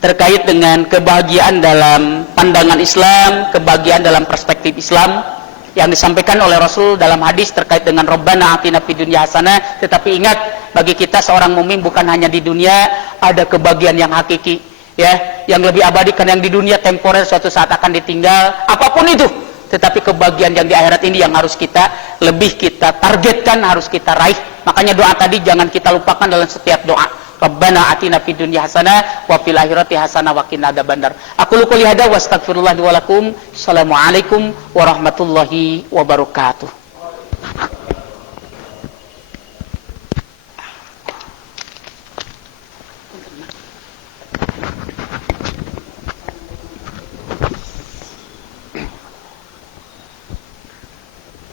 terkait dengan kebahagiaan dalam pandangan Islam, kebahagiaan dalam perspektif Islam yang disampaikan oleh Rasul dalam hadis terkait dengan Rabbana atina fid dunya hasanah. Tetapi ingat, bagi kita seorang mukmin bukan hanya di dunia ada kebahagiaan yang hakiki, ya, yang lebih abadi, karena yang di dunia temporer, suatu saat akan ditinggal, apapun itu. Tetapi kebahagiaan yang di akhirat ini yang harus kita targetkan, harus kita raih. Makanya doa tadi jangan kita lupakan dalam setiap doa. Rabbana atina fid dunya hasanah wa fil akhirati hasanah wa qina adzabannar. Aku qouli hada wa astaghfirullah li wa lakum. Assalamualaikum warahmatullahi wabarakatuh.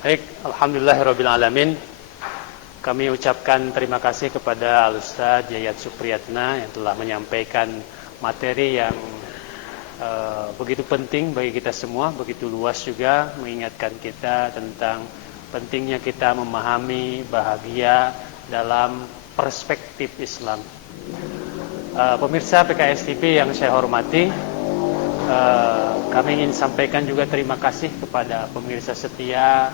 Baik, alhamdulillahirabbil alamin. Kami ucapkan terima kasih kepada Al-Ustaz Yayat Supriyatna yang telah menyampaikan materi yang begitu penting bagi kita semua, begitu luas juga, mengingatkan kita tentang pentingnya kita memahami bahagia dalam perspektif Islam. Pemirsa PKS TV yang saya hormati, kami ingin sampaikan juga terima kasih kepada pemirsa setia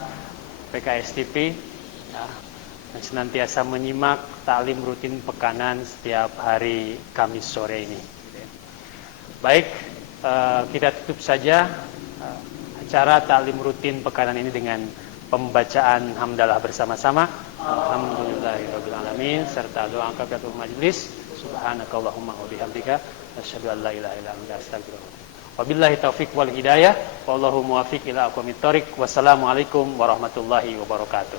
PKS TV yang senantiasa menyimak taklim rutin pekanan setiap hari Kamis sore ini. Baik, kita tutup saja acara taklim rutin pekanan ini dengan pembacaan hamdalah bersama-sama. Alhamdulillahirabbil alamin serta doa kafaratul majelis. Subhanakallahumma wa bihamdika asyhadu an la ilaha illa anta astaghfiruka. Wabillahi taufiq wal hidayah. Wallahu muwaffiq ila aqwamit thoriq. Wassalamualaikum warahmatullahi wabarakatuh.